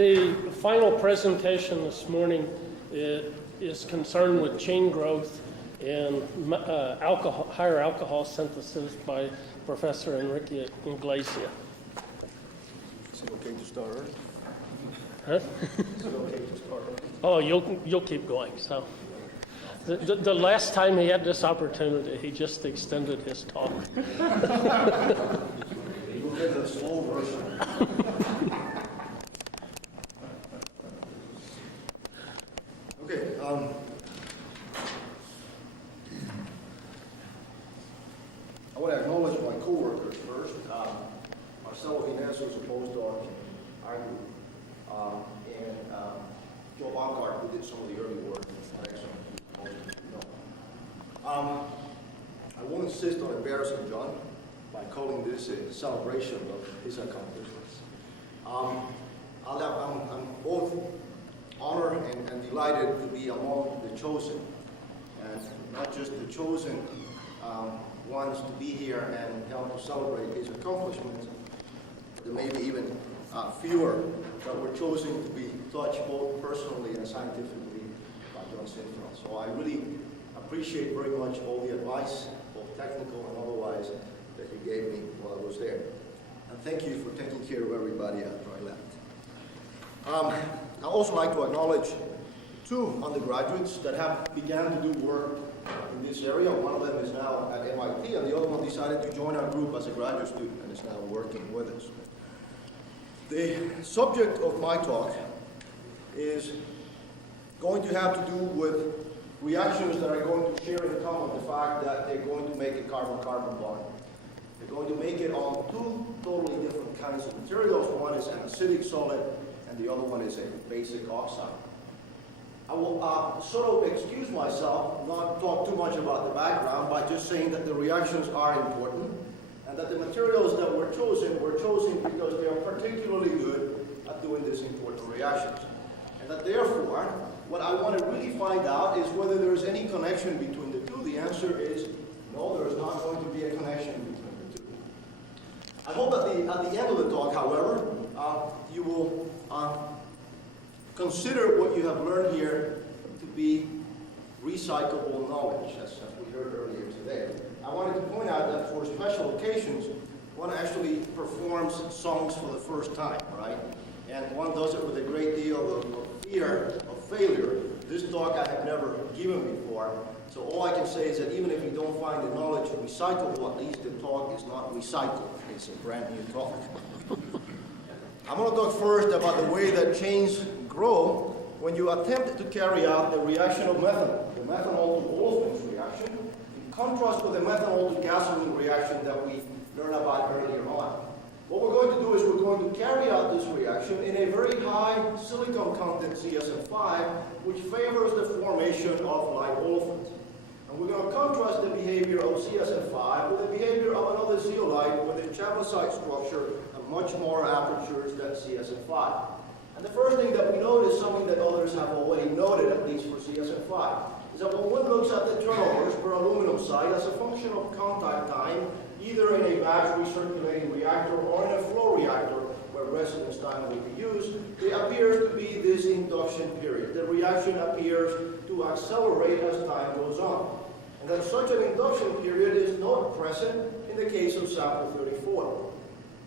The final presentation this morning is concerned with chain growth in higher alcohol synthesis by Professor Enrique Igleisa. Is it okay to start early? Huh? Is it okay to start early? Oh, you'll keep going. So, the last time he had this opportunity, he just extended his talk. You'll get the slow version. Okay. I want to acknowledge my co-workers first. Marcelo Inez was a postdoc in our group, and Joe Baumgart, who did some of the early work. I won't insist on embarrassing John by calling this a celebration of his accomplishments. I'm both honored and delighted to be among the chosen, and not just the chosen ones to be here and help to celebrate his accomplishments. There may be even fewer that were chosen to be touched both personally and scientifically by John Sinfeld. So I really appreciate very much all the advice, both technical and otherwise, that you gave me while I was there. And thank you for taking care of everybody after I left. I'd also like to acknowledge two undergraduates that have began to do work in this area. One of them is now at MIT, and the other one decided to join our group as a graduate student and is now working with us. The subject of my talk is going to have to do with reactions that are going to share in common the fact that they're going to make a carbon-carbon bond. They're going to make it on two totally different kinds of materials. One is an acidic solid, and the other one is a basic oxide. I will sort of excuse myself, not talk too much about the background, by just saying that the reactions are important, and that the materials that were chosen because they are particularly good at doing these important reactions. And that therefore, what I want to really find out is whether there is any connection between the two. The answer is no, there is not going to be a connection between the two. I hope at the end of the talk, however, you will consider what you have learned here to be recyclable knowledge, as we heard earlier today. I wanted to point out that for special occasions, one actually performs songs for the first time, right? And one does it with a great deal of fear of failure. This talk I have never given before, so all I can say is that even if you don't find the knowledge recyclable, at least the talk is not recycled. It's a brand new talk. I'm going to talk first about the way that chains grow when you attempt to carry out the reaction of methanol, the methanol to olefins reaction, in contrast with the methanol to gasoline reaction that we learned about earlier on. What we're going to do is we're going to carry out this reaction in a very high silicon content CSN5, which favors the formation of light olefins. And we're going to contrast the behavior of CSN5 with the behavior of another zeolite with a chablasite structure and much more apertures than CSN5. And the first thing that we note is something that others have already noted, at least for CSN5, is that when one looks at the turnovers per aluminum site as a function of contact time, either in a batch recirculating reactor or in a flow reactor, where residence time will be used, there appears to be this induction period. The reaction appears to accelerate as time goes on. And that such an induction period is not present in the case of sample 34.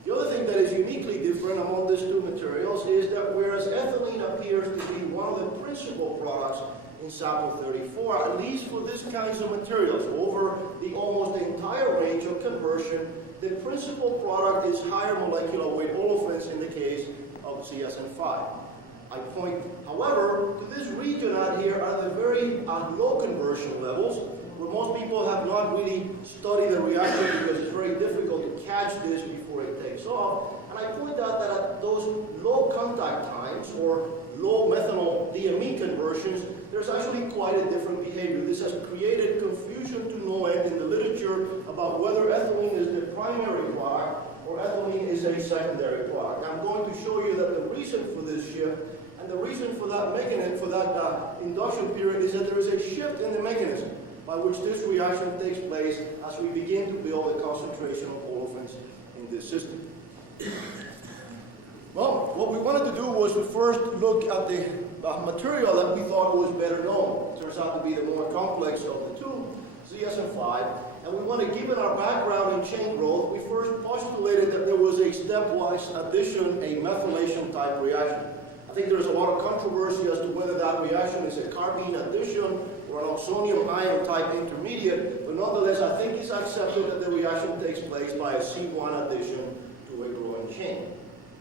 The other thing that is uniquely different among these two materials is that whereas ethylene appears to be one of the principal products in sample 34, at least for these kinds of materials, over the almost entire range of conversion, the principal product is higher molecular weight olefins in the case of CSN5. I point, however, to this region out here are the very low conversion levels, where most people have not really studied the reaction because it's very difficult to catch this before it takes off. And I point out that at those low contact times, or low methanol DME conversions, there's actually quite a different behavior. This has created confusion to no end in the literature about whether ethylene is the primary product or ethylene is a secondary product. And I'm going to show you that the reason for this shift and the reason for that mechanism, for that induction period, is that there is a shift in the mechanism by which this reaction takes place as we begin to build a concentration of olefins in this system. Well, what we wanted to do was to first look at the material that we thought was better known. It turns out to be the more complex of the two, ZSM5. And we want to, given our background in chain growth, we first postulated that there was a stepwise addition, a methylation type reaction. I think there's a lot of controversy as to whether that reaction is a carbene addition or an oxonium ion type intermediate, but nonetheless, I think it's accepted that the reaction takes place by a C1 addition to a growing chain.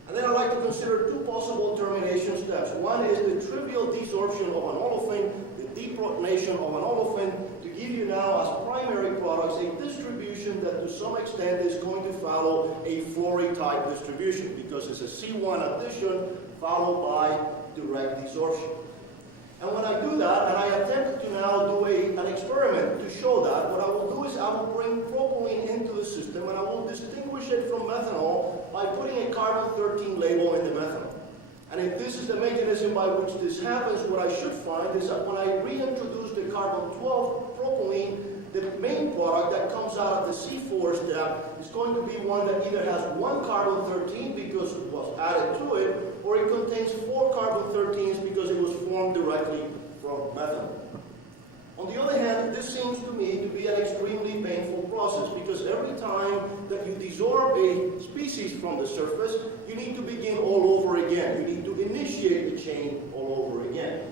And then I'd like to consider two possible termination steps. One is the trivial desorption of an olefin, the deprotonation of an olefin, to give you now as primary products a distribution that to some extent is going to follow a Flory type distribution because it's a C1 addition followed by direct desorption. And when I do that, and I attempted to now do an experiment to show that, what I will do is I will bring propylene into the system and I will distinguish it from methanol by putting a carbon-13 label in the methanol. And if this is the mechanism by which this happens, what I should find is that when I reintroduce the carbon-12 propylene, the main product that comes out of the C4 step is going to be one that either has one carbon-13 because it was added to it, or it contains 4 carbon-13s because it was formed directly from methanol. On the other hand, this seems to me to be an extremely painful process because every time that you desorb a species from the surface, you need to begin all over again. You need to initiate the chain all over again.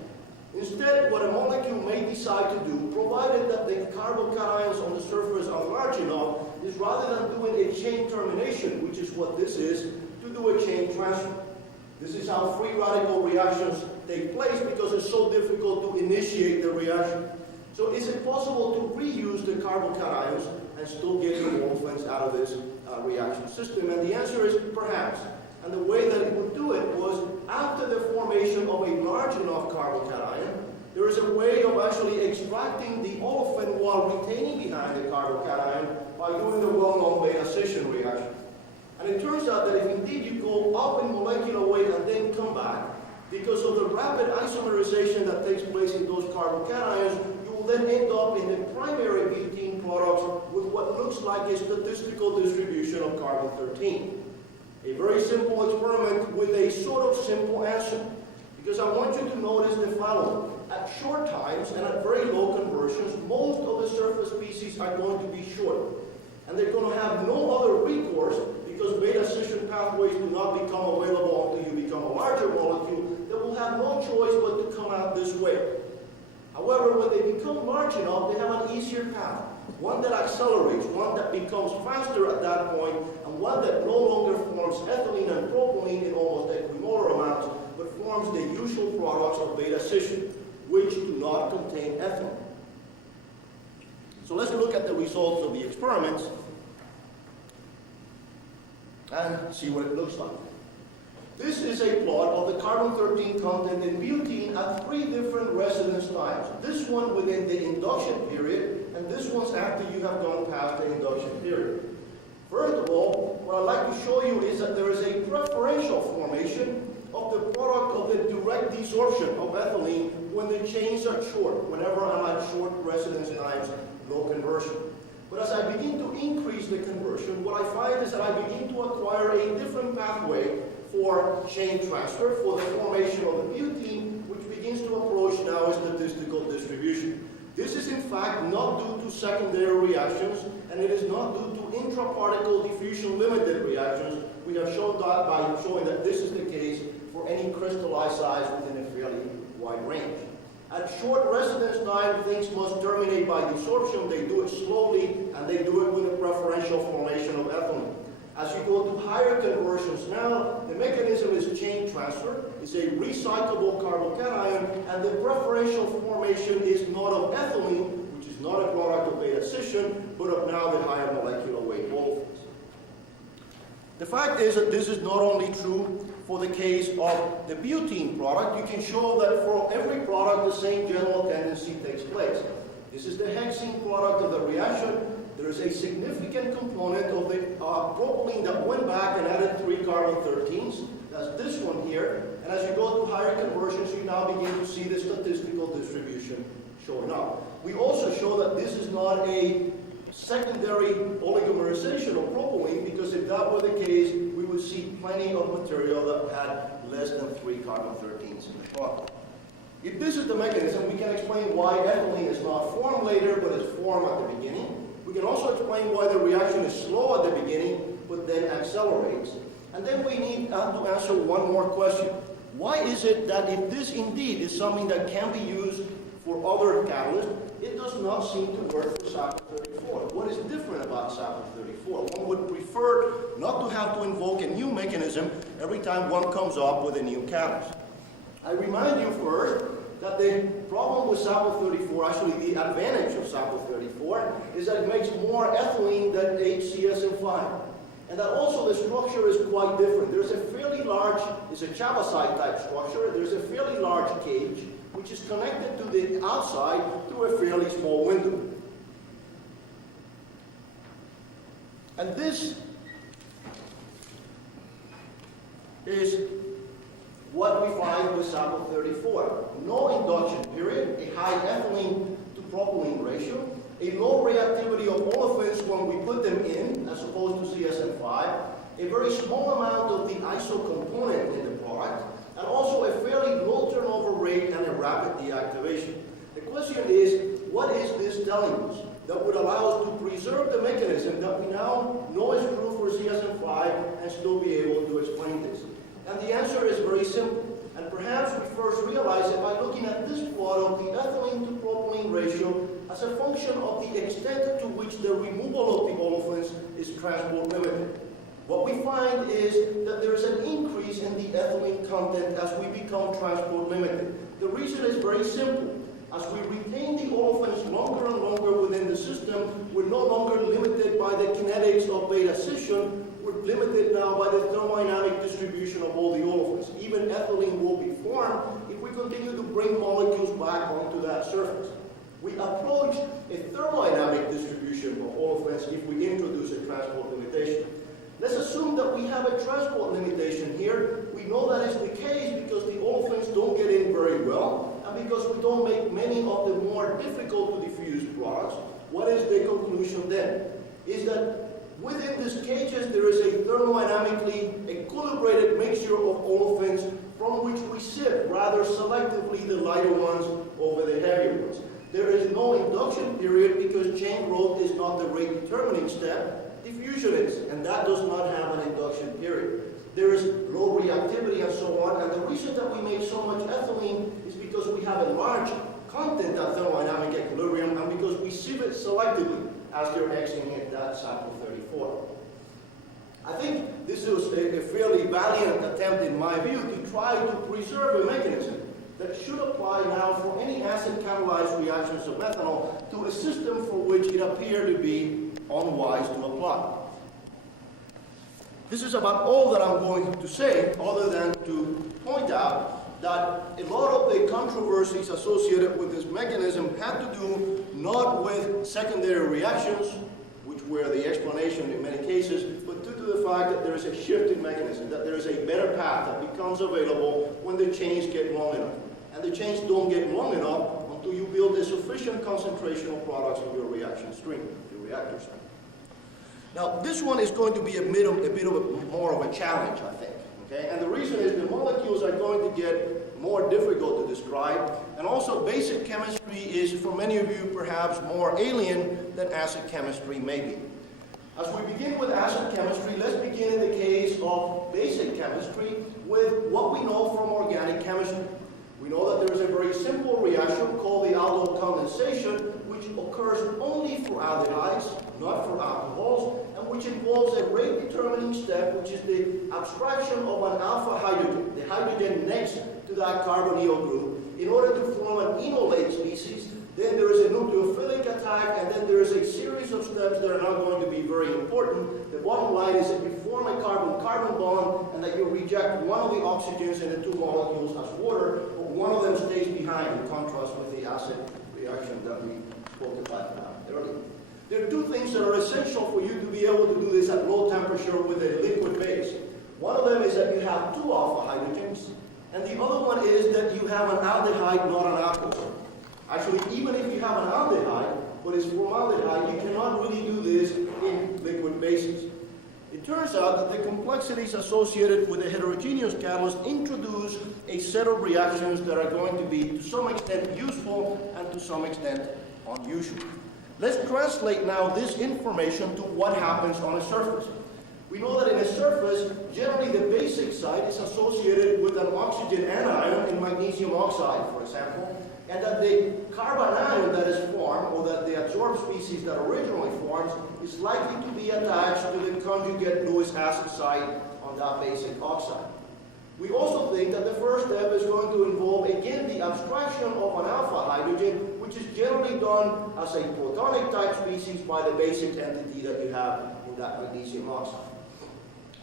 Instead, what a molecule may decide to do, provided that the carbocations on the surface are large enough, is rather than doing a chain termination, which is what this is, to do a chain transfer. This is how free radical reactions take place because it's so difficult to initiate the reaction. So is it possible to reuse the carbocations and still get the olefins out of this reaction system? And the answer is perhaps. And the way that it would do it was after the formation of a large enough carbocation, there is a way of actually extracting the olefin while retaining behind the carbocation by doing the well-known beta-scission reaction. And it turns out that if indeed you go up in molecular weight and then come back, because of the rapid isomerization that takes place in those carbocations, you will then end up in the primary butene products with what looks like a statistical distribution of carbon-13. A very simple experiment with a sort of simple answer. Because I want you to notice the following. At short times and at very low conversions, most of the surface species are going to be short. And they're going to have no other recourse because beta-scission pathways do not become available until you become a larger molecule. They will have no choice but to come out this way. However, when they become large enough, they have an easier path. One that accelerates, one that becomes faster at that point, and one that no longer forms ethylene and propylene in almost equimolar amounts, but forms the usual products of beta-scission, which do not contain ethylene. So let's look at the results of the experiments and see what it looks like. This is a plot of the carbon-13 content in butene at 3 different residence times. This one within the induction period, and this one's after you have gone past the induction period. First of all, what I'd like to show you is that there is a preferential formation of the product of the direct desorption of ethylene when the chains are short, whenever I'm at short residence times, low conversion. But as I begin to increase the conversion, what I find is that I begin to acquire a different pathway for chain transfer, for the formation of the butene, which begins to approach now a statistical distribution. This is in fact not due to secondary reactions, and it is not due to intraparticle diffusion limited reactions. We have shown that by showing that this is the case for any crystallized size within a fairly wide range. At short residence time, things must terminate by desorption. They do it slowly, and they do it with a preferential formation of ethylene. As you go to higher conversions now, the mechanism is chain transfer. It's a recyclable carbocation, and the preferential formation is not of ethylene, which is not a product of beta-scission, but of now the higher molecular weight olefins. The fact is that this is not only true for the case of the butene product. You can show that for every product the same general tendency takes place. This is the hexene product of the reaction. There is a significant component of the propylene that went back and added 3 carbon-13s. That's this one here. And as you go to higher conversions, you now begin to see the statistical distribution showing up. We also show that this is not a secondary oligomerization of propylene, because if that were the case, we would see plenty of material that had less than 3 carbon-13s in the product. If this is the mechanism, we can explain why ethylene is not formed later, but is formed at the beginning. We can also explain why the reaction is slow at the beginning, but then accelerates. And then we need to answer one more question. Why is it that if this indeed is something that can be used for other catalysts, it does not seem to work for SAPL34? What is different about SAPL34? One would prefer not to have to invoke a new mechanism every time one comes up with a new catalyst. I remind you first that the problem with SAPL34, actually the advantage of SAPL34, is that it makes more ethylene than HCSN5. And that also the structure is quite different. There's a fairly large, it's a Chabasite type structure, there's a fairly large cage which is connected to the outside through a fairly small window. And this is what we find with SAPL34. No induction period, a high ethylene to propylene ratio, a low reactivity of olefins when we put them in, as opposed to CSN5, a very small amount of the iso component in the product, and also a fairly low turnover rate and a rapid deactivation. The question is, what is this telling us that would allow us to preserve the mechanism that we now know is true for CSN5 and still be able to explain this? And the answer is very simple. And perhaps we first realize it by looking at this plot of the ethylene to propylene ratio as a function of the extent to which the removal of the olefins is transport limited. What we find is that there is an increase in the ethylene content as we become transport limited. The reason is very simple. As we retain the olefins longer and longer within the system, we're no longer limited by the kinetics of beta scission. We're limited now by the thermodynamic distribution of all the olefins. Even ethylene will be formed if we continue to bring molecules back onto that surface. We approach a thermodynamic distribution of olefins if we introduce a transport limitation. Let's assume that we have a transport limitation here. We know that is the case because the olefins don't get in very well, and because we don't make many of the more difficult to diffuse products. What is the conclusion then? Is that within these cages there is a thermodynamically equilibrated mixture of olefins from which we sieve rather selectively the lighter ones over the heavier ones. There is no induction period because chain growth is not the rate determining step. Diffusion is, and that does not have an induction period. There is low reactivity and so on, and the reason that we make so much ethylene is because we have a large content at thermodynamic equilibrium and because we sieve it selectively as they're exiting at that SAPL34. I think this is a fairly valiant attempt, in my view, to try to preserve a mechanism that should apply now for any acid-catalyzed reactions of methanol to a system for which it appeared to be unwise to apply. This is about all that I'm going to say, other than to point out that a lot of the controversies associated with this mechanism had to do not with secondary reactions, which were the explanation in many cases, but due to the fact that there is a shift in mechanism, that there is a better path that becomes available when the chains get long enough. And the chains don't get long enough until you build a sufficient concentration of products in your reaction stream, your reactor stream. Now, this one is going to be a bit more of a challenge, I think. Okay? And the reason is the molecules are going to get more difficult to describe, and also basic chemistry is, for many of you, perhaps more alien than acid chemistry may be. As we begin with acid chemistry, let's begin in the case of basic chemistry with what we know from organic chemistry. We know that there is a very simple reaction called the aldol condensation, which occurs only for aldehydes, not for alcohols, and which involves a rate-determining step, which is the abstraction of an alpha hydrogen, the hydrogen next to that carbonyl group, in order to form an enolate species. Then there is a nucleophilic attack, and then there is a series of steps that are not going to be very important. The bottom line is that you form a carbon-carbon bond, and that you reject one of the oxygens in the two molecules as water, but one of them stays behind, in contrast with the acid reaction that we spoke about earlier. There are two things that are essential for you to be able to do this at low temperature with a liquid base. One of them is that you have two alpha hydrogens, and the other one is that you have an aldehyde, not an alcohol. Actually, even if you have an aldehyde, but it's formaldehyde, you cannot really do this in liquid bases. It turns out that the complexities associated with the heterogeneous catalyst introduce a set of reactions that are going to be to some extent useful and to some extent unusual. Let's translate now this information to what happens on a surface. We know that in a surface, generally the basic site is associated with an oxygen anion in magnesium oxide, for example, and that the carbon ion that is formed, or that the adsorbed species that originally forms, is likely to be attached to the conjugate Lewis acid site on that basic oxide. We also think that the first step is going to involve, again, the abstraction of an alpha hydrogen, which is generally done as a protonic type species by the basic entity that you have in that magnesium oxide.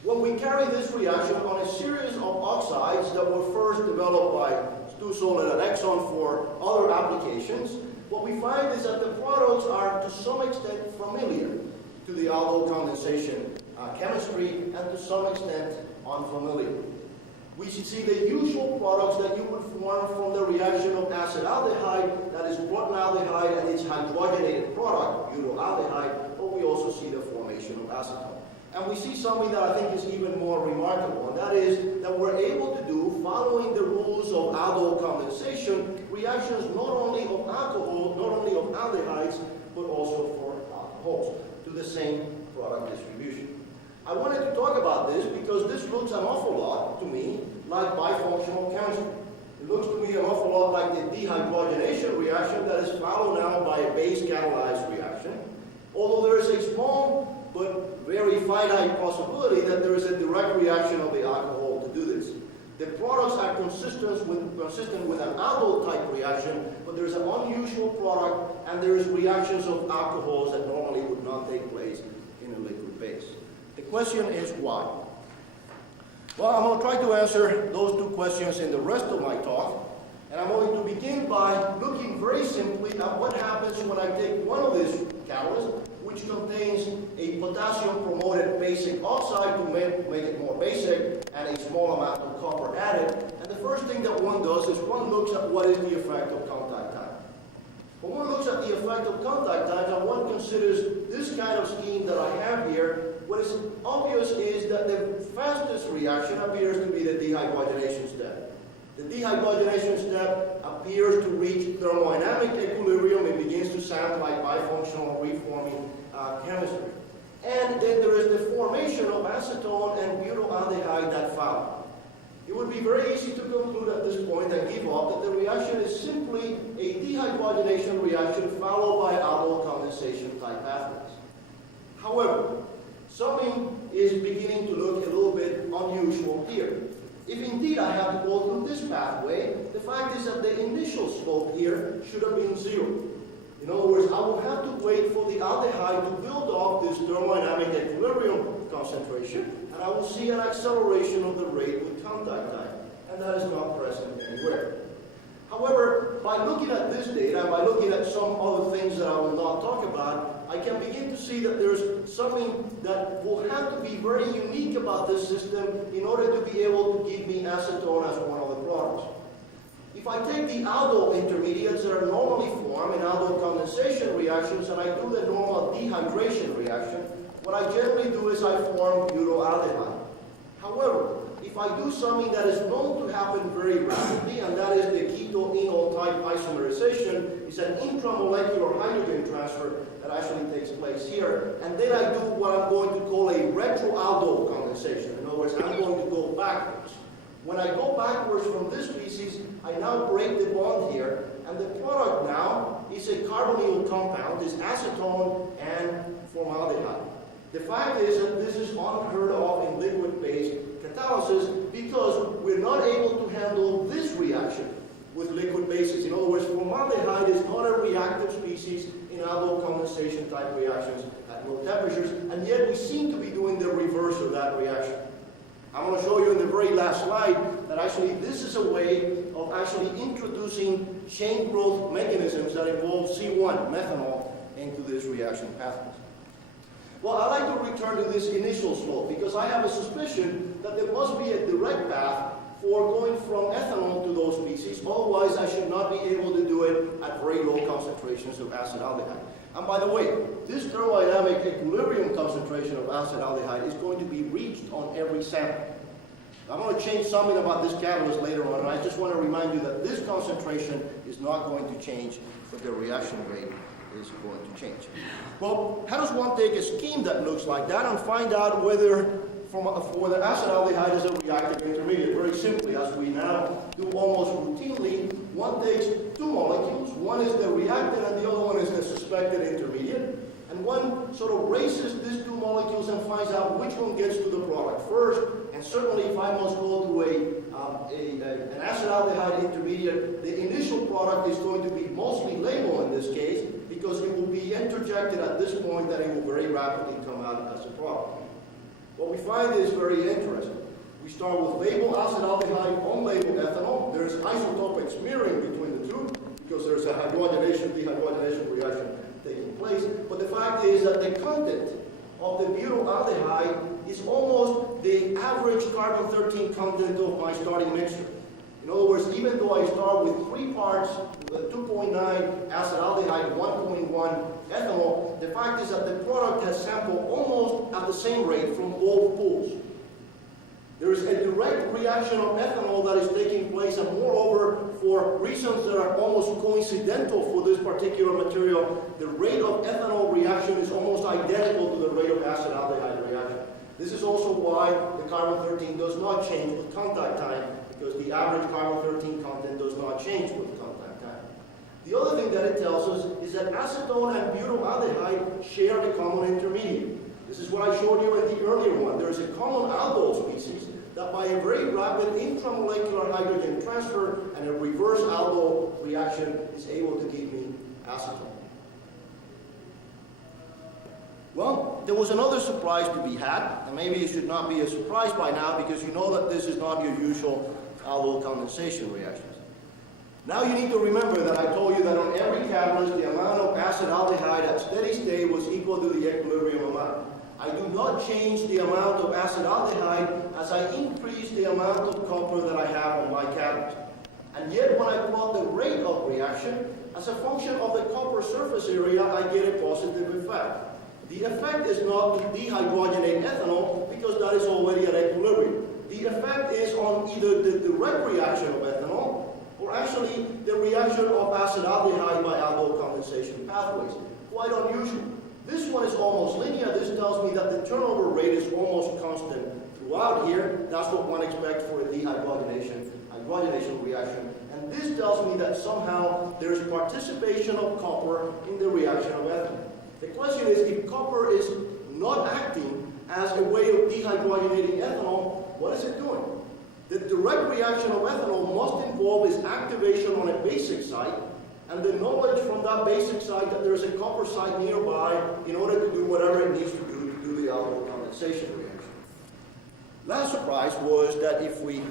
When we carry this reaction on a series of oxides that were first developed by Stu-Solid and Exxon for other applications, what we find is that the products are to some extent familiar to the aldol condensation chemistry and to some extent unfamiliar. We should see the usual products that you would form from the reaction of acetaldehyde, that is protonaldehyde and its hydrogenated product, butylaldehyde, but we also see the formation of acetone. And we see something that I think is even more remarkable, and that is that we're able to do, following the rules of aldol condensation, reactions not only of alcohol, not only of aldehydes, but also for alcohols, to the same product distribution. I wanted to talk about this because this looks an awful lot to me like bifunctional chemistry. It looks to me an awful lot like the dehydrogenation reaction that is followed now by a base catalyzed reaction, although there is a small but very finite possibility that there is a direct reaction of the alcohol to do this. The products are consistent with an aldol type reaction, but there is an unusual product and there is reactions of alcohols that normally would not take place in a liquid base. The question is why? Well, I'm going to try to answer those two questions in the rest of my talk, and I'm going to begin by looking very simply at what happens when I take one of these catalysts, which contains a potassium-promoted basic oxide to make it more basic, and a small amount of copper added. And the first thing that one does is one looks at what is the effect of contact time. When one looks at the effect of contact time and one considers this kind of scheme that I have here, what is obvious is that the fastest reaction appears to be the dehydrogenation step. The dehydrogenation step appears to reach thermodynamic equilibrium. It begins to sound like bifunctional reforming chemistry. And then there is the formation of acetone and butylaldehyde that follow. It would be very easy to conclude at this point and give up that the reaction is simply a dehydrogenation reaction followed by aldol condensation type pathways. However, something is beginning to look a little bit unusual here. If indeed I have to go through this pathway, the fact is that the initial slope here should have been 0. In other words, I will have to wait for the aldehyde to build up this thermodynamic equilibrium concentration, and I will see an acceleration of the rate with contact time, and that is not present anywhere. However, by looking at this data, by looking at some other things that I will not talk about, I can begin to see that there's something that will have to be very unique about this system in order to be able to give me acetone as one of the products. If I take the aldol intermediates that are normally formed in aldol condensation reactions and I do the normal dehydration reaction, what I generally do is I form butylaldehyde. However, if I do something that is known to happen very rapidly, and that is the keto-enol type isomerization, it's an intramolecular hydrogen transfer that actually takes place here, and then I do what I'm going to call a retroaldol condensation. In other words, I'm going to go backwards. When I go backwards from this species, I now break the bond here, and the product now is a carbonyl compound, is acetone and formaldehyde. The fact is that this is unheard of in liquid-based catalysis because we're not able to handle this reaction with liquid bases. In other words, formaldehyde is not a reactive species in aldol condensation type reactions at low temperatures, and yet we seem to be doing the reverse of that reaction. I'm going to show you in the very last slide that actually this is a way of actually introducing chain growth mechanisms that involve C1, methanol, into this reaction pathway. Well, I'd like to return to this initial slope because I have a suspicion that there must be a direct path for going from ethanol to those species. Otherwise, I should not be able to do it at very low concentrations of acetaldehyde. And by the way, this thermodynamic equilibrium concentration of acetaldehyde is going to be reached on every sample. I'm going to change something about this catalyst later on, and I just want to remind you that this concentration is not going to change, but the reaction rate is going to change. Well, how does one take a scheme that looks like that and find out whether for the acetaldehyde is a reactive intermediate? Very simply, as we now do almost routinely, one takes two molecules. One is the reactant and the other one is the suspected intermediate. And one sort of races these two molecules and finds out which one gets to the product first. And certainly if I must go to an acetaldehyde intermediate, the initial product is going to be mostly labeled in this case because it will be interjected at this point that it will very rapidly come out as a product. What we find is very interesting. We start with labeled acetaldehyde, unlabeled ethanol. There's isotopic smearing between the two because there's a hydrogenation, dehydrogenation reaction taking place. But the fact is that the content of the butyraldehyde is almost the average carbon-13 content of my starting mixture. In other words, even though I start with 3 parts, 2.9 acetaldehyde, 1.1 ethanol, the fact is that the product has sampled almost at the same rate from both pools. There is a direct reaction of ethanol that is taking place, and moreover, for reasons that are almost coincidental for this particular material, the rate of ethanol reaction is almost identical to the rate of acetaldehyde reaction. This is also why the carbon-13 does not change with contact time, because the average carbon-13 content does not change with contact time. The other thing that it tells us is that acetone and butyraldehyde share a common intermediate. This is what I showed you in the earlier one. There is a common aldol species that by a very rapid intramolecular hydrogen transfer and a reverse aldol reaction is able to give me acetone. Well, there was another surprise to be had, and maybe it should not be a surprise by now because you know that this is not your usual aldol condensation reactions. Now you need to remember that I told you that on every catalyst the amount of acetaldehyde at steady state was equal to the equilibrium amount. I do not change the amount of acetaldehyde as I increase the amount of copper that I have on my catalyst. And yet when I plot the rate of reaction, as a function of the copper surface area, I get a positive effect. The effect is not to dehydrogenate ethanol because that is already at equilibrium. The effect is on either the direct reaction of ethanol or actually the reaction of acetaldehyde by aldol condensation pathways. Quite unusual. This one is almost linear. This tells me that the turnover rate is almost constant throughout here. That's what one expects for a dehydrogenation reaction. And this tells me that somehow there is participation of copper in the reaction of ethanol. The question is, if copper is not acting as a way of dehydrogenating ethanol, what is it doing? The direct reaction of ethanol must involve its activation on a basic site, and the knowledge from that basic site that there's a copper site nearby in order to do whatever it needs to do the aldol condensation reaction. Last surprise was that if we,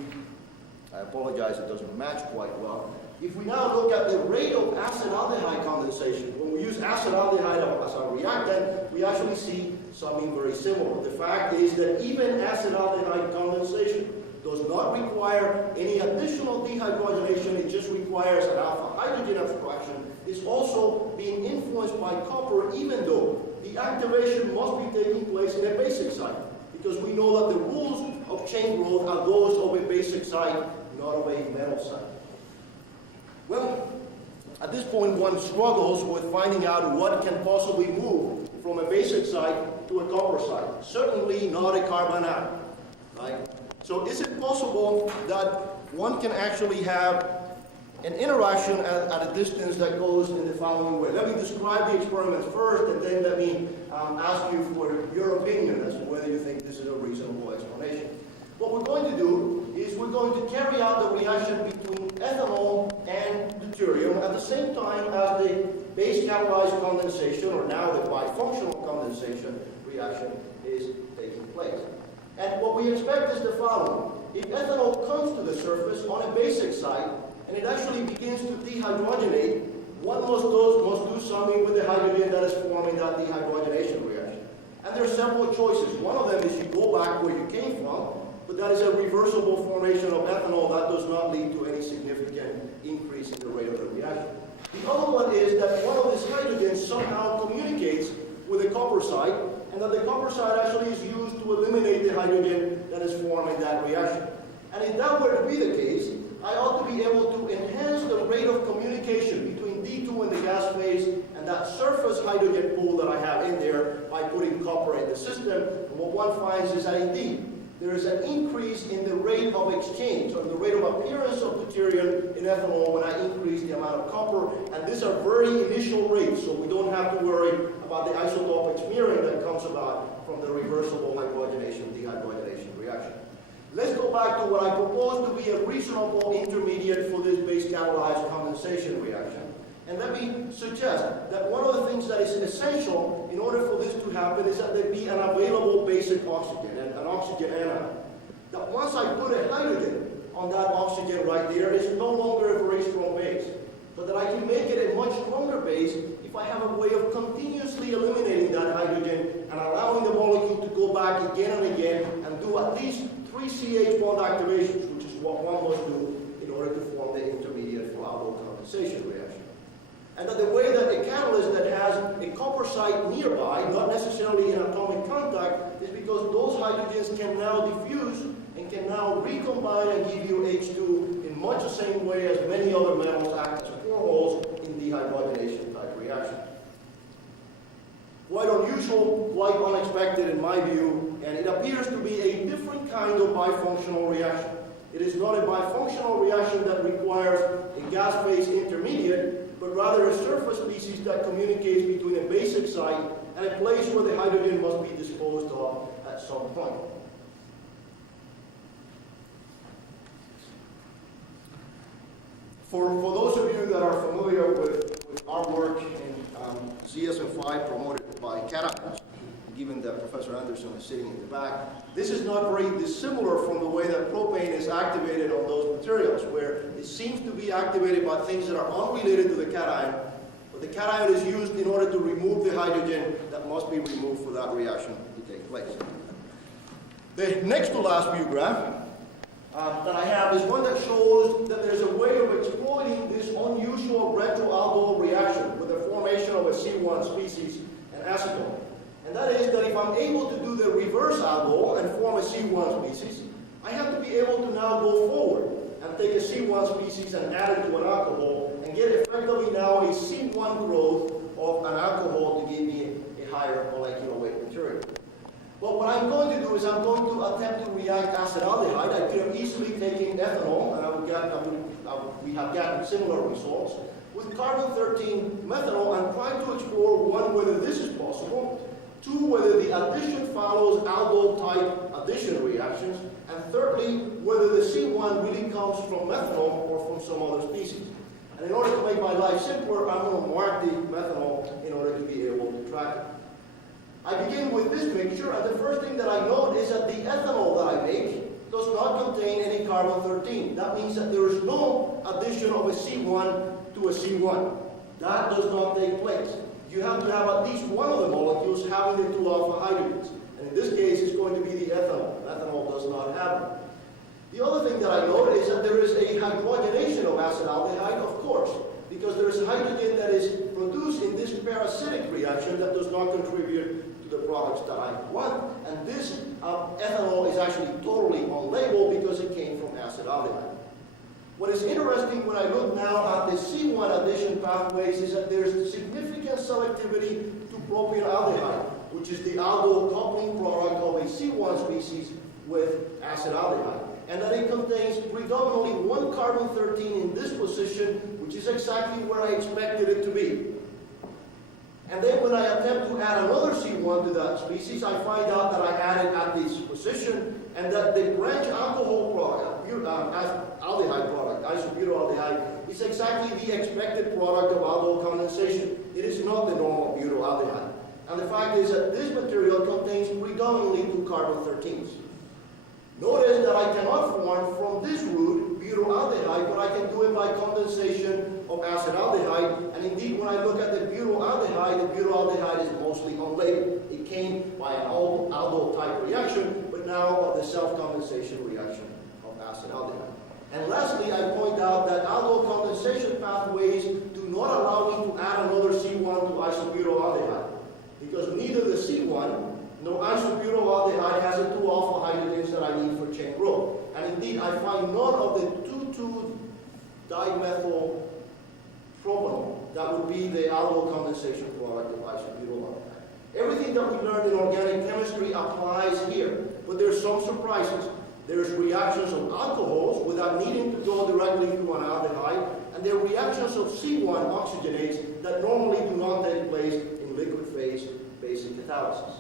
I apologize it doesn't match quite well, if we now look at the rate of acetaldehyde condensation, when we use acetaldehyde as our reactant, we actually see something very similar. The fact is that even acetaldehyde condensation does not require any additional dehydrogenation, it just requires an alpha hydrogen abstraction. It's also being influenced by copper, even though the activation must be taking place in a basic site, because we know that the rules of chain growth are those of a basic site, not of a metal site. Well, at this point one struggles with finding out what can possibly move from a basic site to a copper site. Certainly not a carbon atom, right? So is it possible that one can actually have an interaction at a distance that goes in the following way? Let me describe the experiment first, and then let me ask you for your opinion as to whether you think this is a reasonable explanation. What we're going to do is we're going to carry out the reaction between ethanol and deuterium at the same time as the base catalyzed condensation, or now the bifunctional condensation reaction, is taking place. And what we expect is the following. If ethanol comes to the surface on a basic site, and it actually begins to dehydrogenate, one must do something with the hydrogen that is forming that dehydrogenation reaction. And there are several choices. One of them is you go back where you came from, but that is a reversible formation of ethanol that does not lead to any significant increase in the rate of the reaction. The other one is that one of these hydrogens somehow communicates with the copper side, and that the copper side actually is used to eliminate the hydrogen that is formed in that reaction. And if that were to be the case, I ought to be able to enhance the rate of communication between D2 and the gas phase and that surface hydrogen pool that I have in there by putting copper in the system. And what one finds is that indeed, there is an increase in the rate of exchange, or the rate of appearance of deuterium in ethanol when I increase the amount of copper. And these are very initial rates, so we don't have to worry about the isotopic smearing that comes about from the reversible hydrogenation, dehydrogenation reaction. Let's go back to what I propose to be a reasonable intermediate for this base catalyzed condensation reaction. And let me suggest that one of the things that is essential in order for this to happen is that there be an available basic oxygen, an oxygen anion. That once I put a hydrogen on that oxygen right there, it's no longer a very strong base. But that I can make it a much stronger base if I have a way of continuously eliminating that hydrogen and allowing the molecule to go back again and again and do at least 3 CH bond activations, which is what one must do in order to form the intermediate for aldol condensation reaction. And that the way that a catalyst that has a copper site nearby, not necessarily in atomic contact, is because those hydrogens can now diffuse and can now recombine and give you H2 in much the same way as many other metals act as core holes in dehydrogenation type reaction. Quite unusual, quite unexpected in my view, and it appears to be a different kind of bifunctional reaction. It is not a bifunctional reaction that requires a gas phase intermediate, but rather a surface species that communicates between a basic site and a place where the hydrogen must be disposed of at some point. For those of you that are familiar with our work in ZSM5 promoted by cations, given that Professor Anderson is sitting in the back, this is not very dissimilar from the way that propane is activated on those materials, where it seems to be activated by things that are unrelated to the cation, but the cation is used in order to remove the hydrogen that must be removed for that reaction to take place. The next to last view graph that I have is one that shows that there's a way of exploiting this unusual retroaldol reaction with the formation of a C1 species and acetone. And that is that if I'm able to do the reverse aldol and form a C1 species, I have to be able to now go forward and take a C1 species and add it to an alcohol and get effectively now a C1 growth of an alcohol to give me a higher molecular weight material. But what I'm going to do is I'm going to attempt to react acetaldehyde. I could have easily taken ethanol, and we have gotten similar results, with carbon-13 methanol, and try to explore, one, whether this is possible, two, whether the addition follows aldol-type addition reactions, and thirdly, whether the C1 really comes from methanol or from some other species. And in order to make my life simpler, I'm going to mark the methanol in order to be able to track it. I begin with this picture, and the first thing that I note is that the ethanol that I make does not contain any carbon-13. That means that there is no addition of a C1 to a C1. That does not take place. You have to have at least one of the molecules having the 2 alpha hydrogens. And in this case, it's going to be the ethanol. Ethanol does not have it. The other thing that I note is that there is a hydrogenation of acetaldehyde, of course, because there is hydrogen that is produced in this parasitic reaction that does not contribute to the products that I want. And this ethanol is actually totally on label because it came from acetaldehyde. What is interesting when I look now at the C1 addition pathways is that there is significant selectivity to propionaldehyde, which is the aldol coupling product of a C1 species with acetaldehyde. And that it contains predominantly 1 carbon-13 in this position, which is exactly where I expected it to be. And then when I attempt to add another C1 to that species, I find out that I added at this position, and that the branch alcohol product, aldehyde product, isobutyraldehyde, is exactly the expected product of aldol condensation. It is not the normal butyraldehyde. And the fact is that this material contains predominantly 2 carbon-13s. Notice that I cannot form from this route butyraldehyde, but I can do it by condensation of acetaldehyde. And indeed, when I look at the butyraldehyde is mostly unlabeled. It came by an aldol-type reaction, but now of the self-condensation reaction of acetaldehyde. And lastly, I point out that aldol condensation pathways do not No isobutylaldehyde has the 2 alpha hydrogens that I need for chain growth. And indeed, I find none of the 2,2-dimethylpropanol. That would be the aldol condensation product of isobutylaldehyde. Everything that we learned in organic chemistry applies here, but there's some surprises. There's reactions of alcohols without needing to go directly to an aldehyde, and there are reactions of C1 oxygenates that normally do not take place in liquid phase basic catalysis.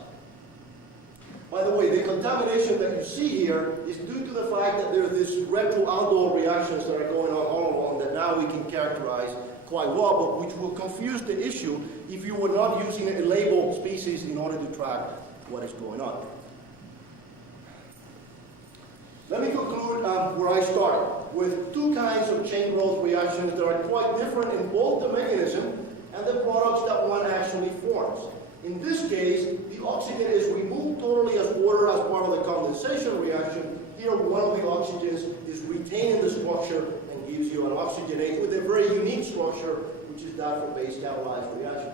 By the way, the contamination that you see here is due to the fact that there are these retroaldol reactions that are going on all along that now we can characterize quite well, but which will confuse the issue if you were not using a labeled species in order to track what is going on. Let me conclude where I started, with 2 kinds of chain growth reactions that are quite different in both the mechanism and the products that one actually forms. In this case, the oxygen is removed totally as water as part of the condensation reaction. Here, one of the oxygens is retained in the structure and gives you an oxygenate with a very unique structure, which is that for base catalyzed reaction.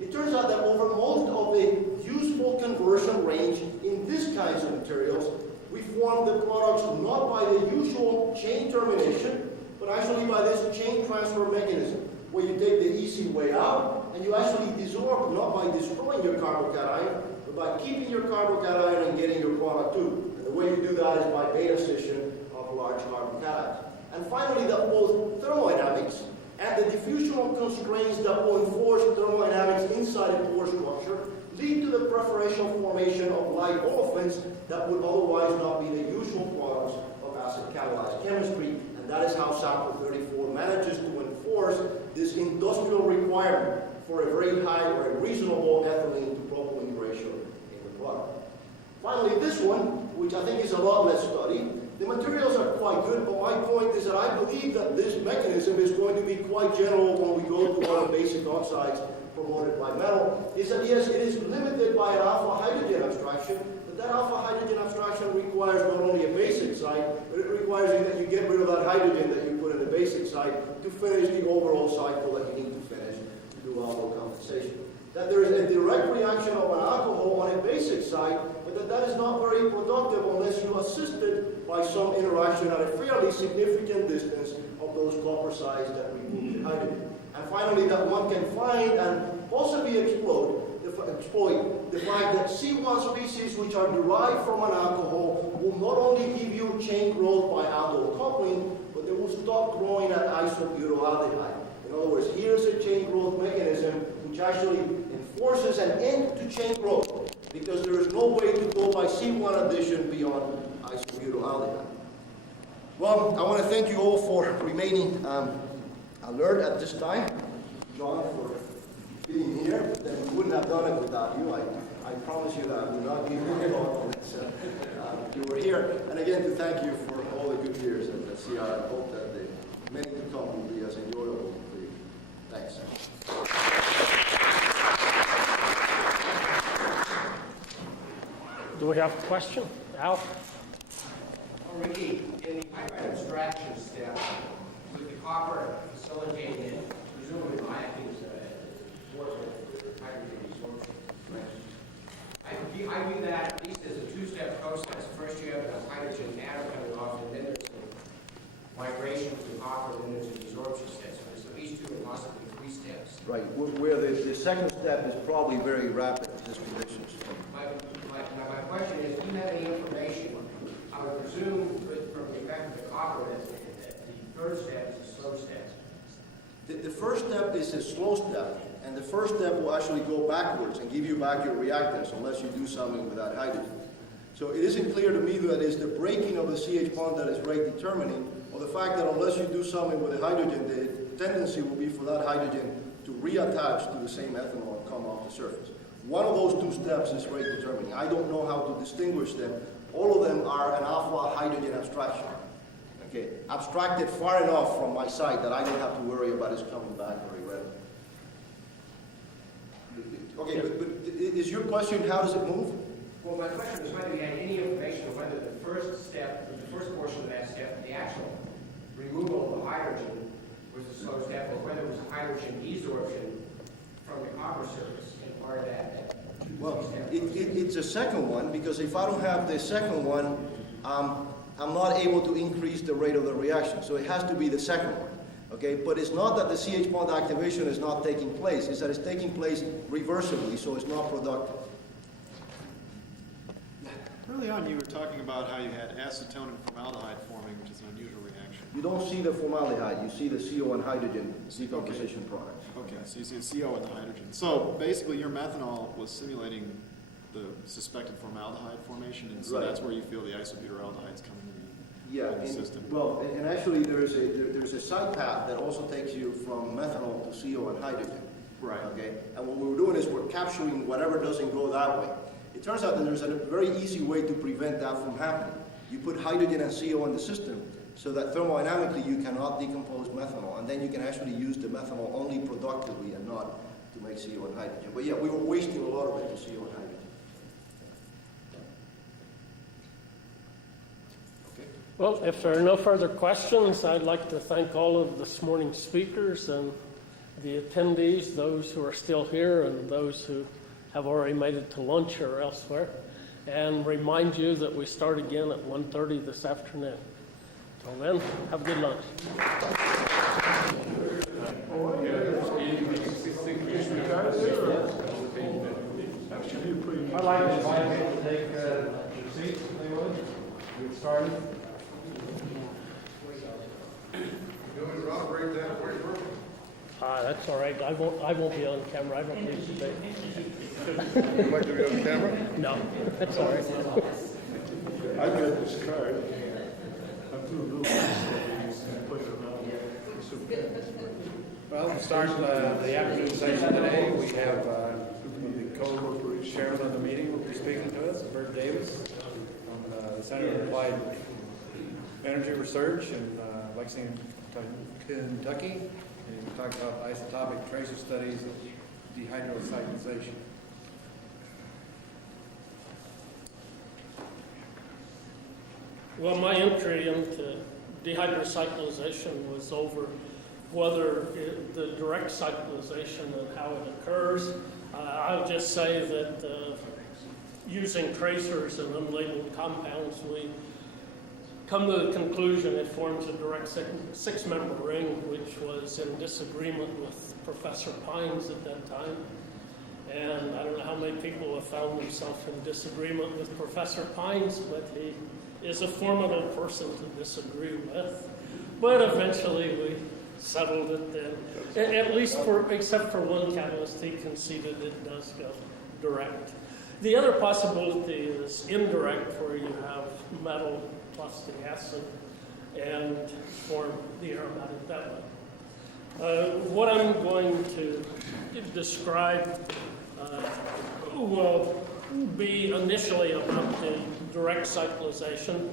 It turns out that over most of the useful conversion range in these kinds of materials, we form the products not by the usual chain termination, but actually by this chain transfer mechanism, where you take the easy way out, and you actually desorb not by destroying your carbocation, but by keeping your carbocation and getting your product too. And the way you do that is by beta scission of large carbocations. And finally, that both thermodynamics and the diffusional constraints that will enforce thermodynamics inside a pore structure lead to the preferential formation of light olefins that would otherwise not be the usual products of acid-catalyzed chemistry, and that is how sample 34 manages to enforce this industrial requirement for a very high or a reasonable ethylene to propylene ratio in the product. Finally, this one, which I think is a lot less studied, the materials are quite good, but my point is that I believe that this mechanism is going to be quite general when we go to other basic oxides promoted by metal, is that yes, it is limited by an alpha hydrogen abstraction, but that alpha hydrogen abstraction requires not only a basic site, but it requires that you get rid of that hydrogen that you put in the basic site to finish the overall cycle that you need to finish to do aldol condensation. That there is a direct reaction of an alcohol on a basic site, but that is not very productive unless you assist it by some interaction at a fairly significant distance of those copper sites that remove the hydrogen. And finally, that one can find and possibly exploit the fact that C1 species which are derived from an alcohol will not only give you chain growth by aldol coupling, but they will stop growing at isobutylaldehyde. In other words, here's a chain growth mechanism which actually enforces an end to chain growth, because there is no way to go by C1 addition beyond isobutylaldehyde. Well, I want to thank you all for remaining alert at this time. John, for being here. Then we wouldn't have done it without you. I promise you that I will not be moving on unless you were here. And again, to thank you for all the good years at CR. I hope that the many to come will be as enjoyable for you. Thanks. Do we have a question? Al? Ricky, in the pyrite abstraction step, with the copper facilitating it, presumably molecules hydrogen absorption. I view that at least as a 2-step process. First you have the hydrogen atom coming off, and then there's a migration from copper, and then there's an absorption step. So there's at least 2 and possibly 3 steps. Right, where the second step is probably very rapid dispositions. My question is, do you have any information? I would presume from the effect of the copper that the 3rd step is a slow step. The first step is a slow step, and the first step will actually go backwards and give you back your reactants unless you do something with that hydrogen. So it isn't clear to me that it's the breaking of the CH bond that is rate determining, or the fact that unless you do something with the hydrogen, the tendency will be for that hydrogen to reattach to the same ethanol and come off the surface. One of those 2 steps is rate determining. I don't know how to distinguish them. All of them are an alpha hydrogen abstraction. Okay, abstracted far enough from my site that I don't have to worry about it coming back very readily. Okay, but is your question, how does it move? Well, my question was whether you had any information on whether the first step, the first portion of that step, the actual removal of the hydrogen, was a slow step, or whether it was hydrogen desorption from the copper surface in part of that Well, it's a second one, because if I don't have the second one, I'm not able to increase the rate of the reaction. So it has to be the second one. Okay, but it's not that the CH bond activation is not taking place, it's that it's taking place reversibly, so it's not productive. Early on, you were talking about how you had acetone and formaldehyde forming, which is an unusual reaction. You don't see the formaldehyde, you see the CO and hydrogen decomposition products. Okay, so you see the CO and the hydrogen. So basically, your methanol was simulating the suspected formaldehyde formation, and so Right. that's where you feel the isobutyraldehydes coming in Yeah, the system. well, and actually there's a side path that also takes you from methanol to CO and hydrogen. Right. Okay, and what we're doing is we're capturing whatever doesn't go that way. It turns out that there's a very easy way to prevent that from happening. You put hydrogen and CO in the system so that thermodynamically you cannot decompose methanol, and then you can actually use the methanol only productively and not to make CO and hydrogen. But yeah, we were wasting a lot of it to CO and hydrogen. Well, if there are no further questions, I'd like to thank all of this morning's speakers and the attendees, those who are still here and those who have already made it to lunch or elsewhere, and remind you that we start again at 1:30 this afternoon. Till then, have a good lunch. I'd like to invite people to take their seats if they would. Get started. That's all right. I won't be on camera. I don't need to be. You'd like to be on camera? No, that's all right. I've got this card. I'm too little. Put it Well, to start the afternoon session today, we have the co-chairman of the meeting will be speaking to us, Bert Davis, from the Center for Applied Energy Research in Lexington, Kentucky. And we'll talk about isotopic tracer studies of dehydrocyclization. Well, my entry into dehydrocyclization was over whether the direct cyclization and how it occurs. I'll just say that using tracers and unlabeled compounds, we come to the conclusion it forms a direct six-member ring, which was in disagreement with Professor Pines at that time. And I don't know how many people have found themselves in disagreement with Professor Pines, but he is a formidable person to disagree with. But eventually we settled it then. At least except for one catalyst, he conceded it does go direct. The other possibility is indirect, where you have metal plus the acid and form the aromatic that way. What I'm going to describe will be initially about the direct cyclization.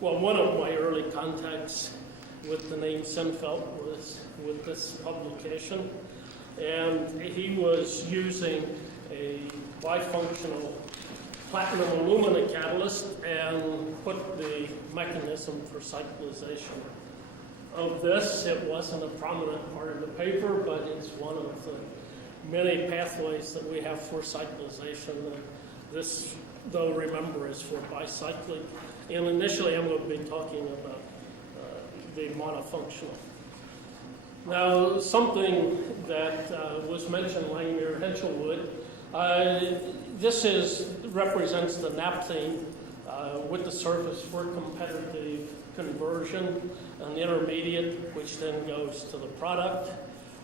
One of my early contacts with the name Sinfelt was with this publication, and he was using a bifunctional platinum alumina catalyst and put the mechanism for cyclization of this. It wasn't a prominent part of the paper, but it's one of the many pathways that we have for cyclization. This, though, remember, is for bicyclic. And initially, I'm going to be talking about the monofunctional. Now, something that was mentioned, Langmuir Henshelwood, this represents the naphthene with the surface for competitive conversion, an intermediate, which then goes to the product.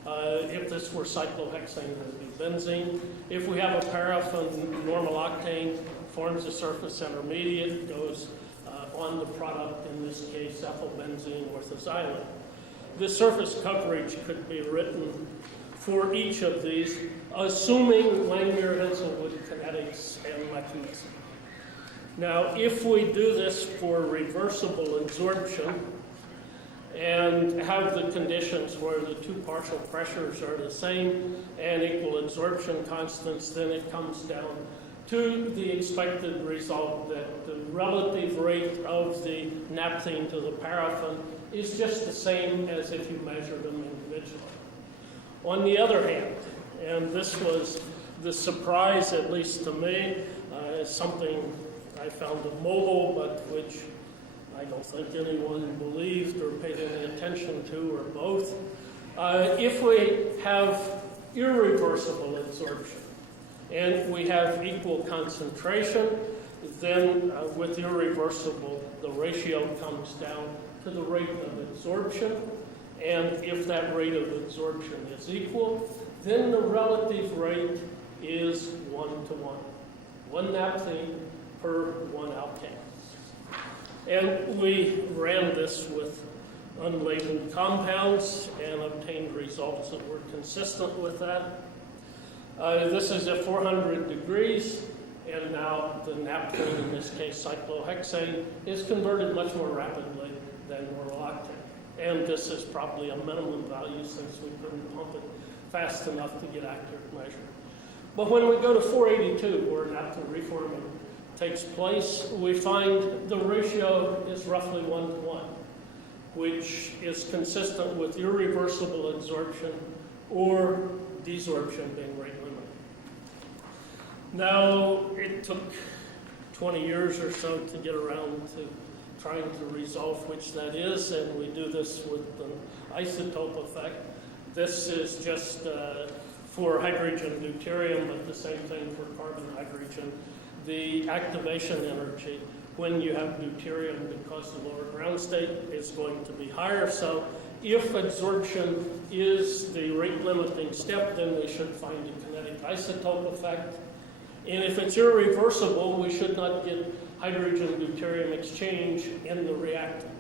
If this were cyclohexane, it would be benzene. If we have a paraffin, normal octane forms a surface intermediate, goes on the product, in this case, ethylbenzene orthoxylate. The surface coverage could be written for each of these, assuming Langmuir-Henshelwood kinetics and mechanism. Now, if we do this for reversible absorption and have the conditions where the two partial pressures are the same and equal absorption constants, then it comes down to the expected result that the relative rate of the naphthene to the paraffin is just the same as if you measured them individually. On the other hand, And this was the surprise, at least to me, something I found immobile, but which I don't think anyone believed or paid any attention to, or both. If we have irreversible adsorption and we have equal concentration, then with irreversible, the ratio comes down to the rate of absorption. And if that rate of absorption is equal, then the relative rate is 1:1. 1 naphthalene per 1 alkane. And we ran this with unlabeled compounds and obtained results that were consistent with that. This is at 400 degrees, and now the naphthalene, in this case cyclohexane, is converted much more rapidly than normal octane. And this is probably a minimum value since we couldn't pump it fast enough to get accurate measure. But when we go to 482, where naphthalene reforming takes place, we find the ratio is roughly 1:1, which is consistent with irreversible adsorption or desorption being rate limited. Now, it took 20 years or so to get around to trying to resolve which that is, and we do this with an isotope effect. This is just for hydrogen deuterium, but the same thing for carbon hydrogen. The activation energy when you have deuterium, because the lower ground state, is going to be higher. So if adsorption is the rate limiting step, then we should find a kinetic isotope effect. And if it's irreversible, we should not get hydrogen deuterium exchange in the reactant.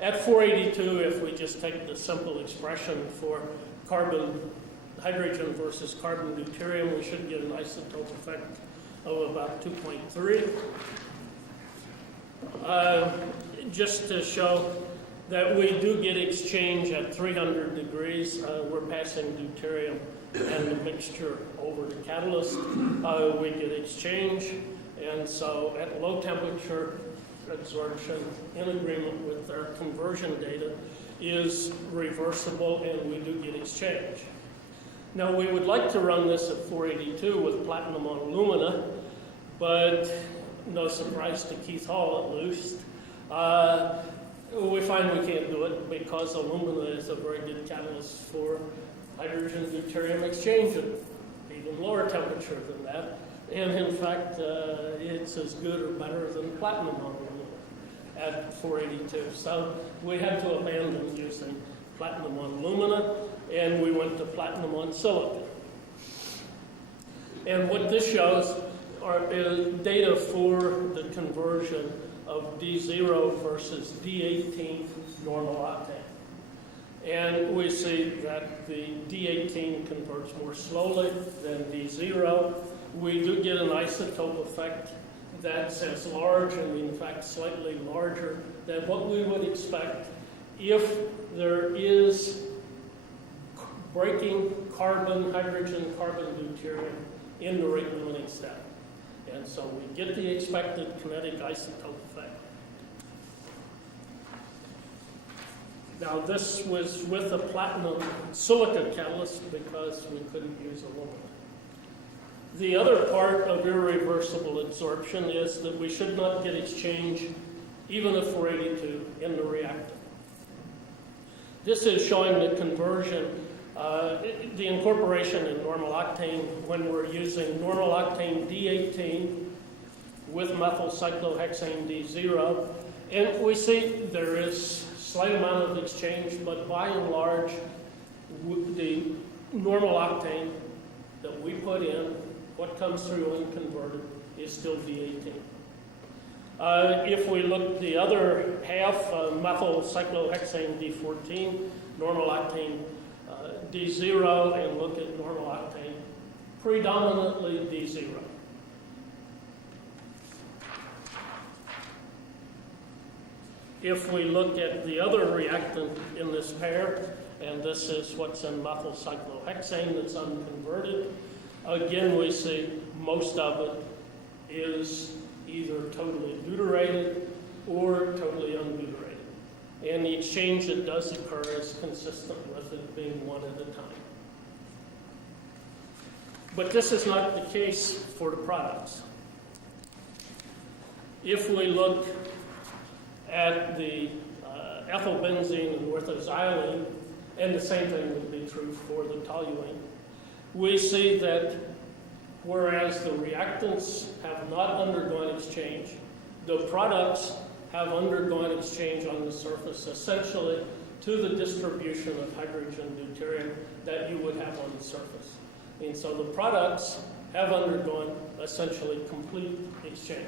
At 482, if we just take the simple expression for carbon hydrogen versus carbon deuterium, we should get an isotope effect of about 2.3. Just to show that we do get exchange at 300 degrees, we're passing deuterium and the mixture over the catalyst. We get exchange, and so at low temperature, adsorption, in agreement with our conversion data, is reversible, and we do get exchange. Now, we would like to run this at 482 with platinum on alumina, but no surprise to Keith Hall, at least. We find we can't do it because alumina is a very good catalyst for hydrogen deuterium exchange at even lower temperature than that. And in fact, it's as good or better than platinum on alumina at 482. So we had to abandon using platinum on alumina, and we went to platinum on silicon. And what this shows is data for the conversion of D0 versus D18 normal octane. And we see that the D18 converts more slowly than D0. We do get an isotope effect that's as large, and in fact slightly larger than what we would expect if there is breaking carbon, hydrogen, carbon deuterium in the rate limiting step. And so we get the expected kinetic isotope effect. Now this was with a platinum silica catalyst because we couldn't use alumina. The other part of irreversible adsorption is that we should not get exchange even at 482 in the reactant. This is showing the conversion, the incorporation in normal octane when we're using normal octane D18 with methyl cyclohexane D0. And we see there is slight amount of exchange, but by and large, the normal octane that we put in, what comes through unconverted, is still D18. If we look the other half, methyl cyclohexane D14, normal octane D0, and look at normal octane, predominantly D0. If we look at the other reactant in this pair, and this is what's in methyl cyclohexane that's unconverted, again we see most of it is either totally deuterated or totally undeutrated. And the exchange that does occur is consistent with it being one at a time. But this is not the case for the products. If we look at the ethylbenzene and orthoxylene, and the same thing would be true for the toluene, we see that whereas the reactants have not undergone exchange, the products have undergone exchange on the surface, essentially to the distribution of hydrogen deuterium that you would have on the surface. And so the products have undergone essentially complete exchange.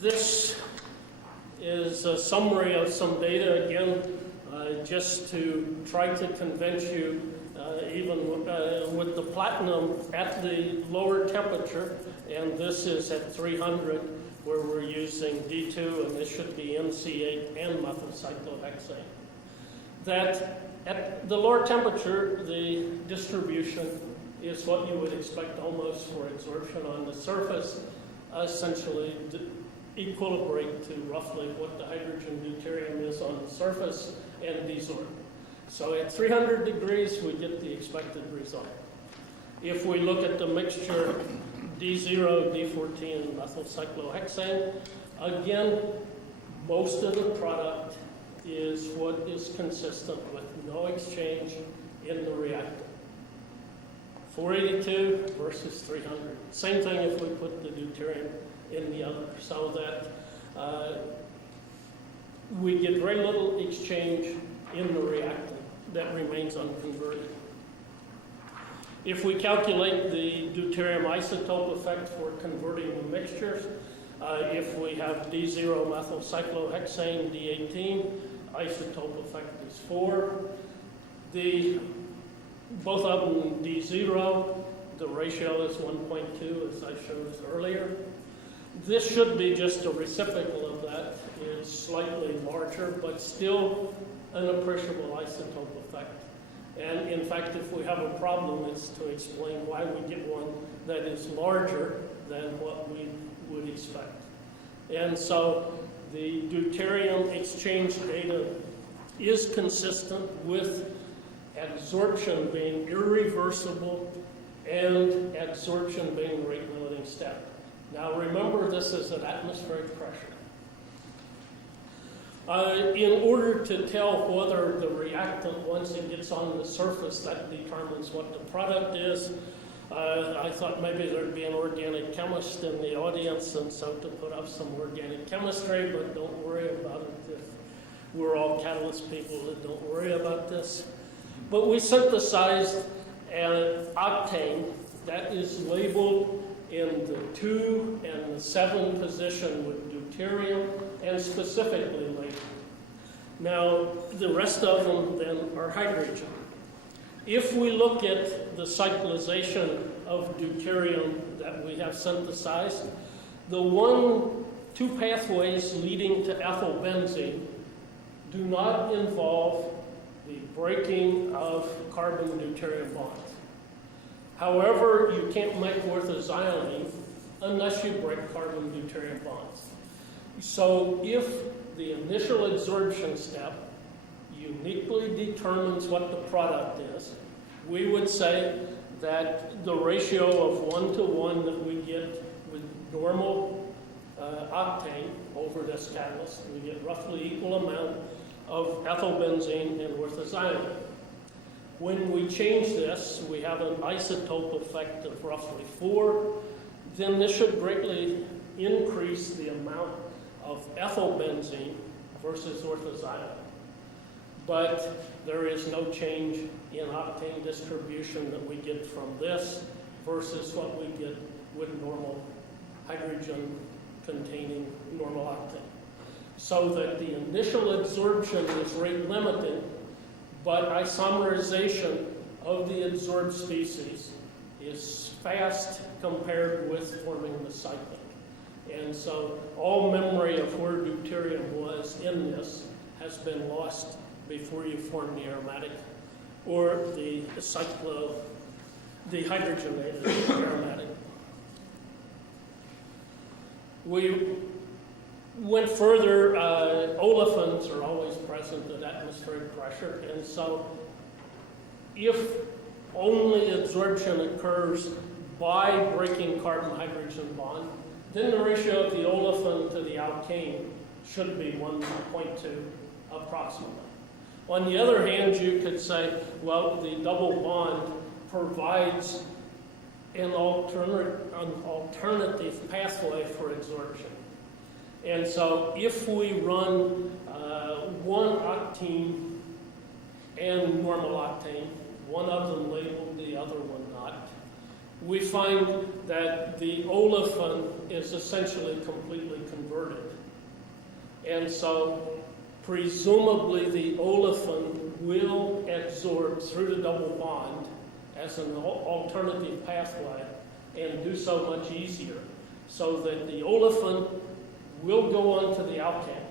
This is a summary of some data, again, just to try to convince you, even with the platinum at the lower temperature, and this is at 300, where we're using D2, and this should be NC8 and methylcyclohexane. That at the lower temperature, the distribution is what you would expect almost for absorption on the surface, essentially equilibrate to roughly what the hydrogen deuterium is on the surface and desorb. So at 300 degrees, we get the expected result. If we look at the mixture D0, D14, and methylcyclohexane, again, most of the product is what is consistent with no exchange in the reactant. 482 versus 300. Same thing if we put the deuterium in the other, so that we get very little exchange in the reactant that remains unconverted. If we calculate the deuterium isotope effect for converting the mixtures, if we have D0 methylcyclohexane, D18, isotope effect is 4. Both of them D0, the ratio is 1.2, as I showed earlier. This should be just a reciprocal of that, is slightly larger, but still an appreciable isotope effect. And in fact, if we have a problem, it's to explain why we get one that is larger than what we would expect. And so the deuterium exchange data is consistent with adsorption being irreversible and adsorption being rate limiting step. Now remember, this is at atmospheric pressure. In order to tell whether the reactant, once it gets on the surface, that determines what the product is, I thought maybe there'd be an organic chemist in the audience, and so to put up some organic chemistry, but don't worry about it. If we're all catalyst people, that don't worry about this. But we synthesized an octane that is labeled in the 2 and the 7 position with deuterium, and specifically labeled. Now, the rest of them then are hydrogen. If we look at the cyclization of deuterium that we have synthesized, the 2 pathways leading to ethylbenzene do not involve the breaking of carbon-deuterium bonds. However, you can't make orthoxylene unless you break carbon-deuterium bonds. So if the initial adsorption step uniquely determines what the product is, we would say that the ratio of 1-to-1 that we get with normal octane over this catalyst, we get roughly equal amount of ethylbenzene and orthoxylene. When we change this, we have an isotope effect of roughly 4. Then this should greatly increase the amount of ethylbenzene versus orthoxylene. But there is no change in octane distribution that we get from this versus what we get with normal hydrogen containing normal octane. So that the initial absorption is rate limited, but isomerization of the adsorbed species is fast compared with forming the cyclic. And so all memory of where deuterium was in this has been lost before you form the aromatic or the hydrogenated aromatic. We went further. Olefins are always present at atmospheric pressure, and so if only absorption occurs by breaking carbon-hydrogen bond, then the ratio of the olefin to the alkane should be 1.2 approximately. On the other hand, you could say, well, the double bond provides an alternative pathway for absorption. And so if we run 1 octene and normal octane, one of them labeled, the other one not, we find that the olefin is essentially completely converted. And so presumably the olefin will absorb through the double bond as an alternative pathway and do so much easier, so that the olefin will go on to the alkane.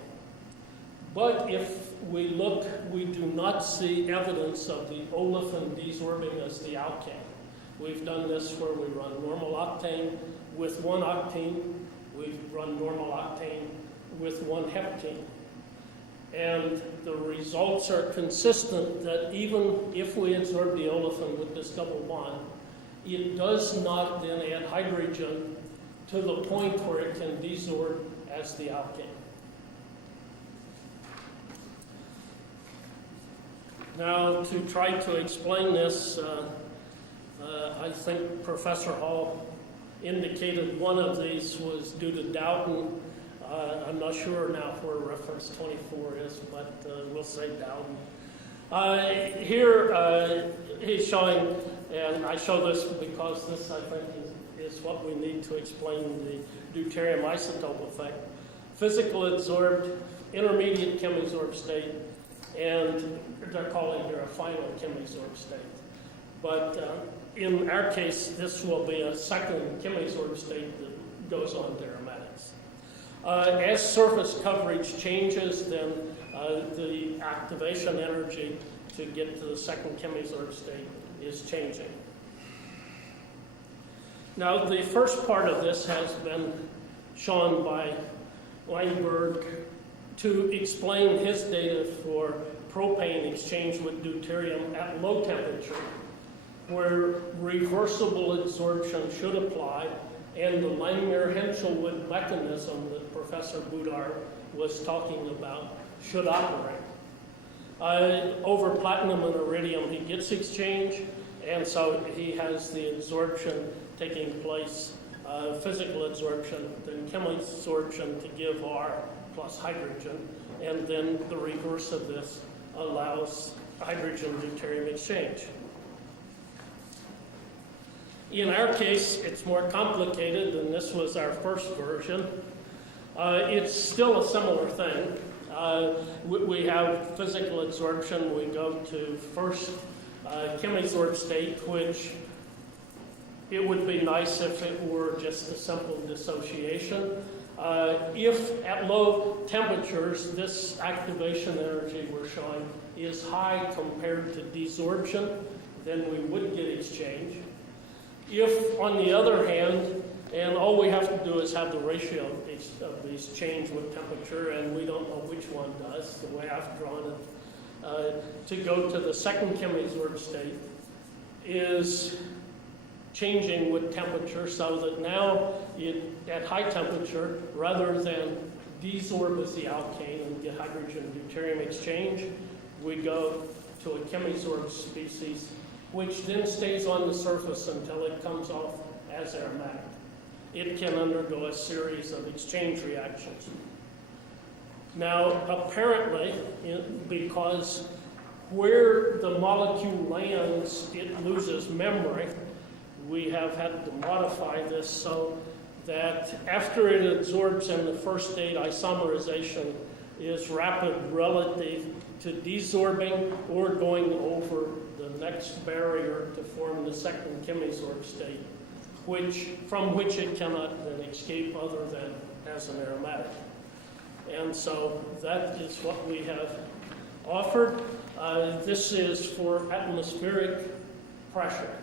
But if we look, we do not see evidence of the olefin desorbing as the alkane. We've done this where we run normal octane with 1 octene. We've run normal octane with 1 heptene. And the results are consistent that even if we absorb the olefin with this double bond, it does not then add hydrogen to the point where it can desorb as the alkane. Now, to try to explain this, I think Professor Hall indicated one of these was due to Dowden. I'm not sure now where reference 24 is, but we'll say Dowden. Here he's showing, and I show this because this, I think, is what we need to explain the deuterium isotope effect. Physical adsorbed, intermediate chemisorb state, and they're calling here a final chemisorb state. But in our case, this will be a second chemisorb state that goes on to aromatics. As surface coverage changes, then the activation energy to get to the second chemisorb state is changing. Now, the first part of this has been shown by Weinberg to explain his data for propane exchange with deuterium at low temperature, where reversible absorption should apply, and the Langmuir-Henschelwood mechanism that Professor Boudard was talking about should operate. Over platinum and iridium, he gets exchange, and so he has the absorption taking place, physical absorption, then chemisorption to give R plus hydrogen, and then the reverse of this allows hydrogen-deuterium exchange. In our case, it's more complicated, and this was our first version. It's still a similar thing. We have physical absorption. We go to first chemisorb state, which it would be nice if it were just a simple dissociation. If at low temperatures, this activation energy we're showing is high compared to desorption, then we would get exchange. If, on the other hand, and all we have to do is have the ratio of these change with temperature, and we don't know which one does, the way I've drawn it, to go to the second chemisorb state is changing with temperature, so that now at high temperature, rather than desorb as the alkane and get hydrogen-deuterium exchange, we go to a chemisorb species, which then stays on the surface until it comes off as aromatic. It can undergo a series of exchange reactions. Now, apparently, because where the molecule lands, it loses memory, we have had to modify this so that after it absorbs in the first state, isomerization is rapid relative to desorbing or going over the next barrier to form the second chemisorb state, from which it cannot then escape other than as an aromatic. And so that is what we have offered. This is for atmospheric pressure.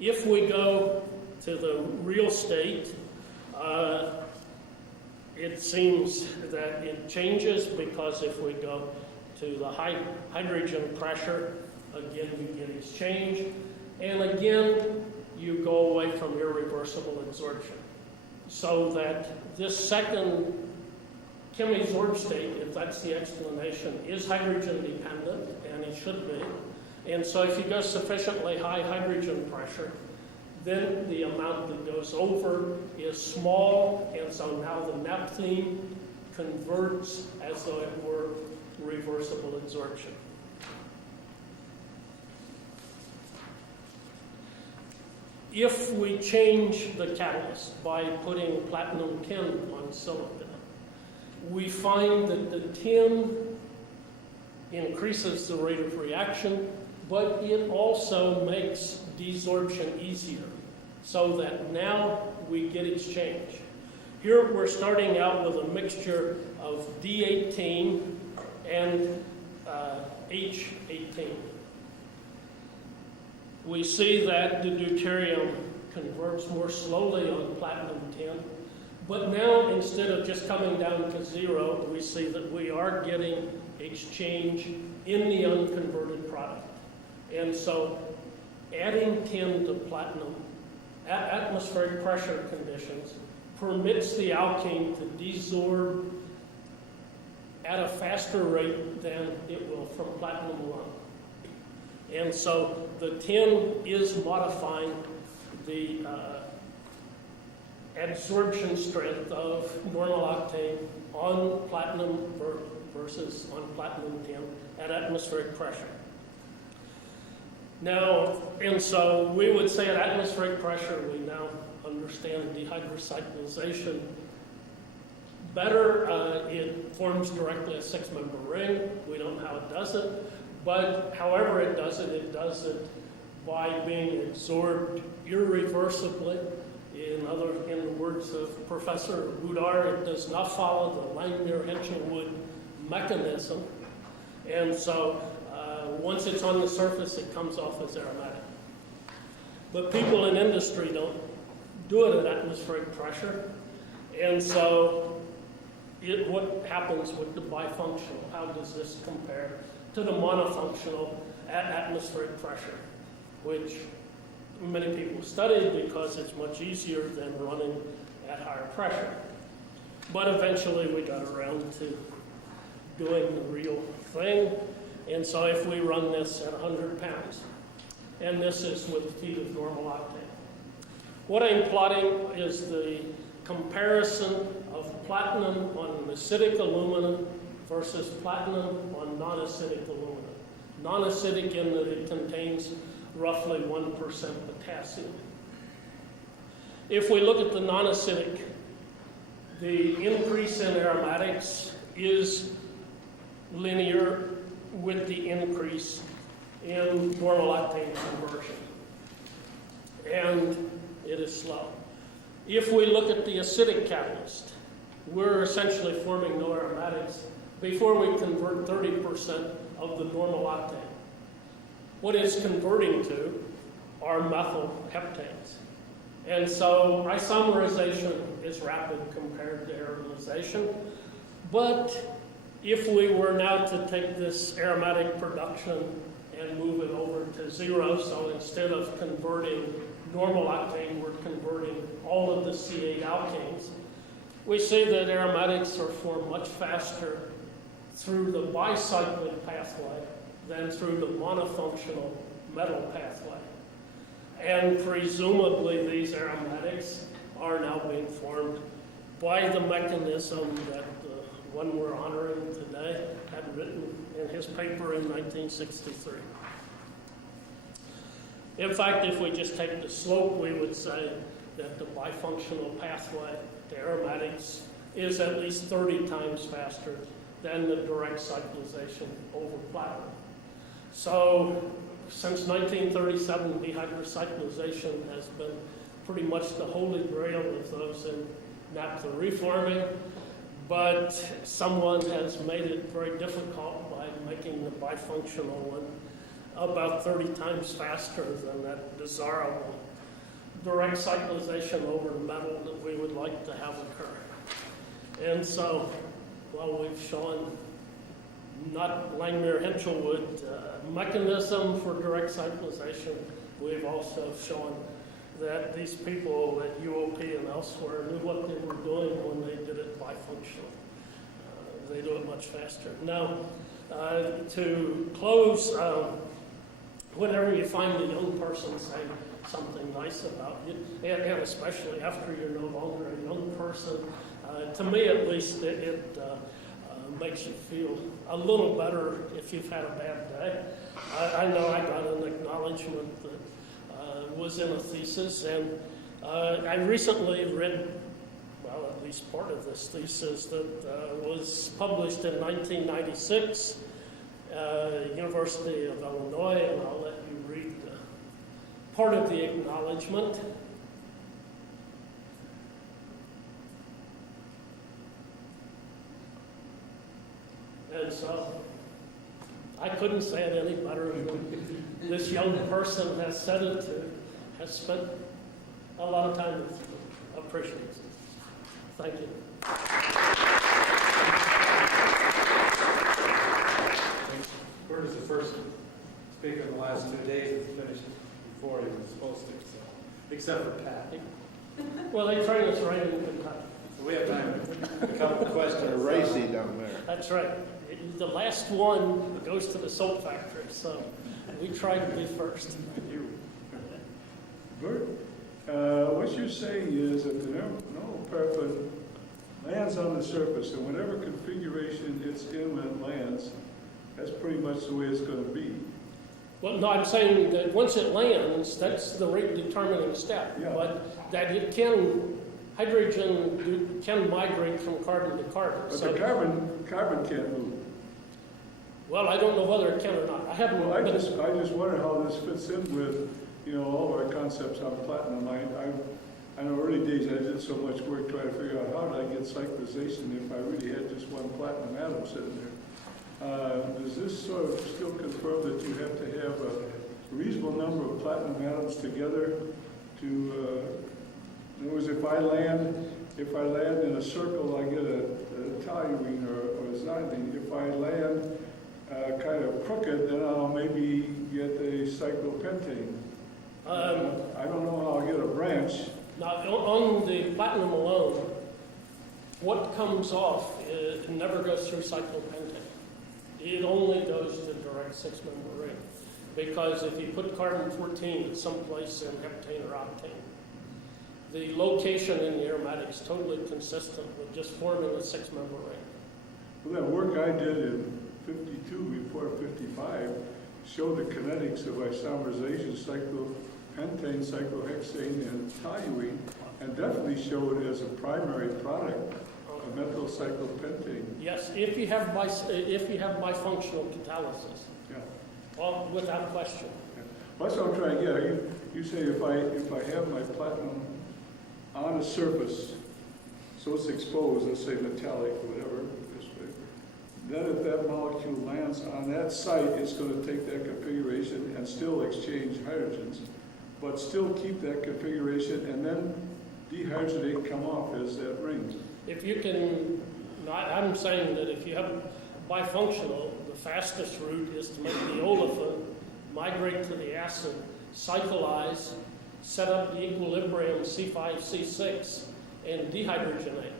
If we go to the real state, it seems that it changes, because if we go to the high hydrogen pressure, again, you get exchange. And again, you go away from irreversible adsorption. So that this second chemisorb state, if that's the explanation, is hydrogen dependent, and it should be. And so if you go sufficiently high hydrogen pressure, then the amount that goes over is small, and so now the naphthene converts as though it were reversible adsorption. If we change the catalyst by putting platinum tin on silicon, we find that the tin increases the rate of reaction, but it also makes desorption easier, so that now we get exchange. Here we're starting out with a mixture of D18 and H18. We see that the deuterium converts more slowly on platinum tin, but now instead of just coming down to 0, we see that we are getting exchange in the unconverted product. And so adding tin to platinum at atmospheric pressure conditions permits the alkene to desorb at a faster rate than it will from platinum alone. And so the tin is modifying the adsorption strength of normal octane on platinum versus on platinum tin at atmospheric pressure. Now, and so we would say at atmospheric pressure, we now understand dehydrocyclization better. It forms directly a 6-member ring. We don't know how it does it, but however it does it by being absorbed irreversibly. In the words of Professor Boudard, it does not follow the Langmuir-Henshelwood mechanism, and so once it's on the surface, it comes off as aromatic. But people in industry don't do it at atmospheric pressure, and so what happens with the bifunctional? How does this compare to the monofunctional at atmospheric pressure, which many people studied because it's much easier than running at higher pressure. But eventually we got around to doing the real thing. And so if we run this at 100 pounds, and this is with feet of normal octane. What I'm plotting is the comparison of platinum on acidic aluminum versus platinum on non-acidic aluminum. Non-acidic in that it contains roughly 1% potassium. If we look at the non-acidic, the increase in aromatics is linear with the increase in normal octane conversion. And it is slow. If we look at the acidic catalyst, we're essentially forming no aromatics before we convert 30% of the normal octane. What it's converting to are methyl heptanes. And so isomerization is rapid compared to aromatization. But if we were now to take this aromatic production and move it over to 0, so instead of converting normal octane, we're converting all of the C8 alkanes, we see that aromatics are formed much faster through the bicyclic pathway than through the monofunctional metal pathway. And presumably these aromatics are now being formed by the mechanism that the one we're honoring today had written in his paper in 1963. In fact, if we just take the slope, we would say that the bifunctional pathway to aromatics is at least 30 times faster than the direct cyclization over platinum. So since 1937, dehydrocyclization has been pretty much the holy grail of those in naphtha reforming, but someone has made it very difficult by making the bifunctional one about 30 times faster than that desirable direct cyclization over metal that we would like to have occur. And so, well, we've shown not Langmuir-Henschelwood mechanism for direct cyclization. We've also shown that these people at UOP and elsewhere knew what they were doing when they did it bifunctional. They do it much faster. Now, to close, whenever you find a young person saying something nice about you, and especially after you're no longer a young person, to me at least, it makes you feel a little better if you've had a bad day. I know I got an acknowledgement that was in a thesis, and I recently read, well, at least part of this thesis that was published in 1996, University of Illinois, and I'll let you read part of the acknowledgement. And so I couldn't say it any better than this young person has said it to, has spent a lot of time with you. Appreciate it. Thank you. Bert is the first speaker in the last 2 days that finished before he was supposed to, so, except for Pat. Well, they train us right in Kentucky. So we have time for a couple of questions. Racy down there. That's right. The last one goes to the soap factory, so we try to be first. Bert, what you're saying is that the normal parapet lands on the surface, and whatever configuration it's in when it lands, that's pretty much the way it's going to be. Well, no, I'm saying that once it lands, that's the rate determining step. Yeah. But that it can, hydrogen can migrate from carbon to carbon. But So, the carbon can't move. well, I don't know whether it can or not. I haven't. Well, I just wonder how this fits in with, all of our concepts on platinum. I know early days I did so much work trying to figure out how did I get cyclization if I really had just one platinum atom sitting there. Does this sort of still confirm that you have to have a reasonable number of platinum atoms together to, in other words, if I land in a circle, I get a toluene or a xylene. If I land kind of crooked, then I'll maybe get a cyclopentane. I don't know how I'll get a branch. Now, on the platinum alone, what comes off, it never goes through cyclopentane. It only goes to direct six-member ring. Because if you put carbon-14 at some place in heptane or octane, the location in the aromatic is totally consistent with just forming a six-member ring. Well, that work I did in 52 before 55 showed the kinetics of isomerization, cyclopentane, cyclohexane, and toluene, and definitely showed as a primary product a methyl cyclopentane. Yes, if you have bifunctional catalysis, Yeah. well, without question. Yeah. Well, that's what I'm trying to get at. You say if I have my platinum on a surface, so it's exposed, let's say metallic or whatever, this way, then if that molecule lands on that site, it's going to take that configuration and still exchange hydrogens, but still keep that configuration and then dehydrogenate, come off as that ring. If you can, I'm saying that if you have bifunctional, the fastest route is to make the olefin migrate to the acid, cyclize, set up the equilibrium C5C6, and dehydrogenate.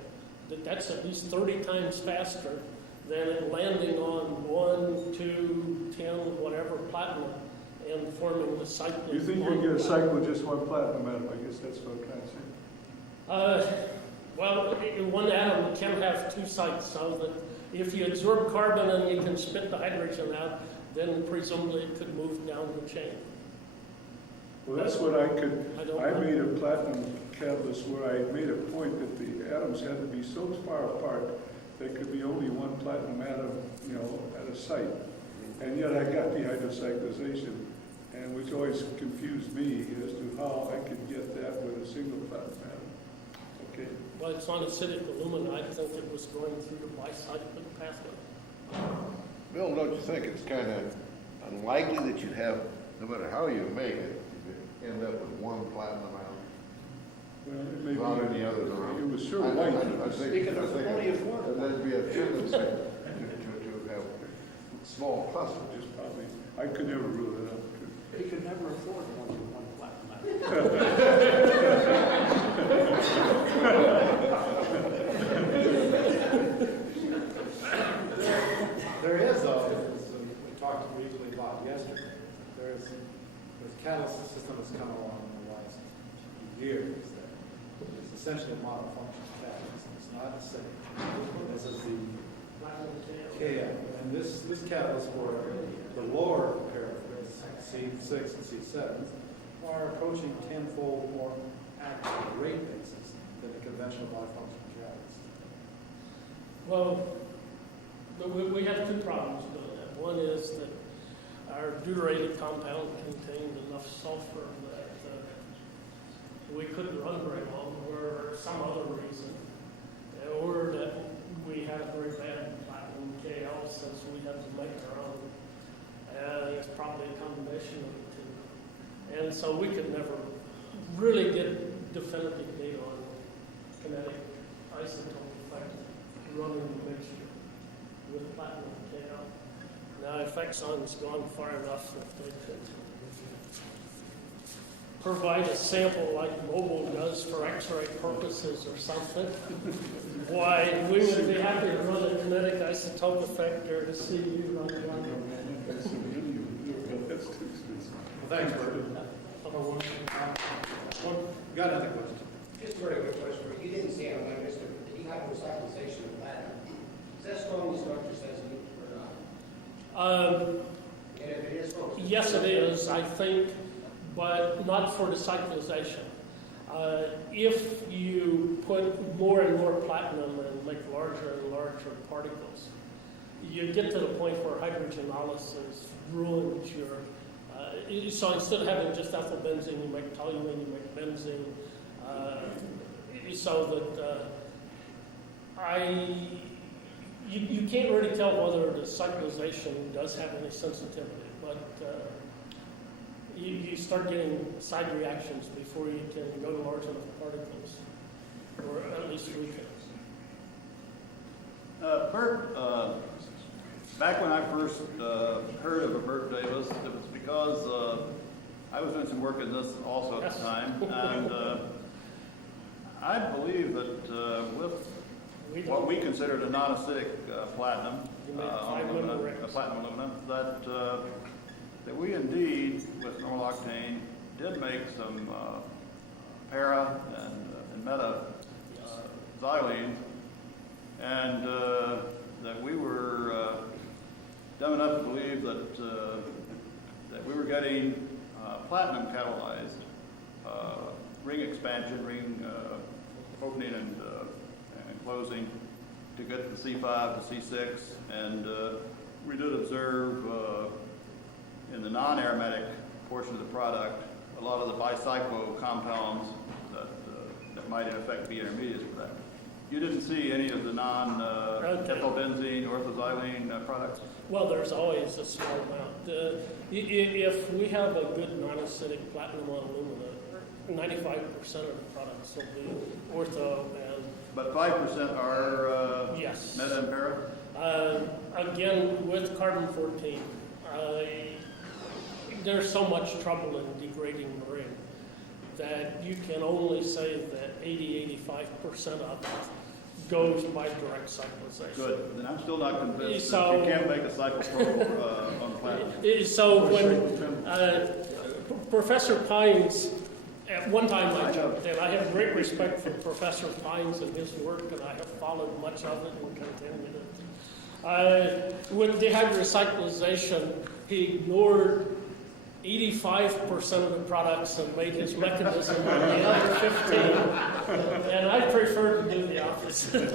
That's at least 30 times faster than it landing on 1, 2, 10, whatever platinum and forming the cyclic. You think you can get a cycle with just one platinum atom? I guess that's what I'm trying to say. Well, one atom can have two sites, so that if you absorb carbon and you can spit the hydrogen out, then presumably it could move down the chain. Well, that's what I know. made a platinum catalyst where I made a point that the atoms had to be so far apart there could be only one platinum atom, at a site. And yet I got dehydrocyclization, and which always confused me as to how I could get that with a single platinum atom. Okay. Well, it's on acidic alumina. I think it was going through the bicyclic pathway. Bill, don't you think it's kind of unlikely that you have, no matter how you make it, you end up with one platinum atom? Well, it may Not be, any others around. it was sure white. I think there'd be a tendency to have small cluster. It's probably, I could never rule it out. He could never afford more than one platinum. There is, though, as we talked briefly about yesterday, there's catalyst system that's come along in the last few years that is essentially a model function catalyst. It's not the same. This is the KM. And this catalyst for the lower paraphrase, C6 and C7, are approaching tenfold more active rate basis than the conventional bifunctional catalyst. Well, we have two problems with that. One is that our deuterated compound contained enough sulfur that we couldn't run very long, or some other reason, or that we had a very bad platinum KL since we had to make our own. And it's probably a combination of the two. And so we could never really get definitive data on kinetic isotope effect running the mixture with platinum KL. Now, if Exxon's gone far enough that they could provide a sample like Mobil does for X-ray purposes or something, why, we would be happy to run a kinetic isotope effect there to see you run one. That's too expensive. Well, thanks, Bert. Got another question? Just a very quick question. You didn't say it on my list, but you have recyclization of platinum. Is that strong as Dr. says or not? And if it is, folks? Yes, it is, I think, but not for the cyclization. If you put more and more platinum and make larger and larger particles, you get to the point where hydrogenolysis ruins your. So instead of having just ethyl benzene, you make toluene, you make benzene, so that you can't really tell whether the cyclization does have any sensitivity, but you start getting side reactions before you can go to large enough particles, or at least we can. Bert, back when I first heard of a Bert Davis, it was because I was doing some work in this also at the time, and I believe that with what we considered a non-acidic platinum, platinum aluminum, that we indeed, with normal octane, did make some para and meta xylene, and that we were dumb enough to believe that we were getting platinum catalyzed ring expansion, ring opening and closing to get the C5 to C6, and we did observe in the non-aromatic portion of the product a lot of the bicyclo compounds that might in effect be intermediates for that. You didn't see any of the non-ethylbenzene, orthoxylene products? Well, there's always a small amount. If we have a good non-acidic platinum on alumina, 95% of the products will be ortho and... But 5% are yes. meta and para? Again, with carbon-14, there's so much trouble in degrading marine that you can only say that 80-85% of it goes by direct cyclization. Good. Then I'm still not convinced So, that you can't make a cyclopro on platinum. So when Professor Pines, at one time I jumped in, I have great respect for Professor Pines and his work, and I have followed much of it and continued it. With dehydrocyclization, he ignored 85% of the products and made his mechanism on the other 15. And I prefer to do the opposite.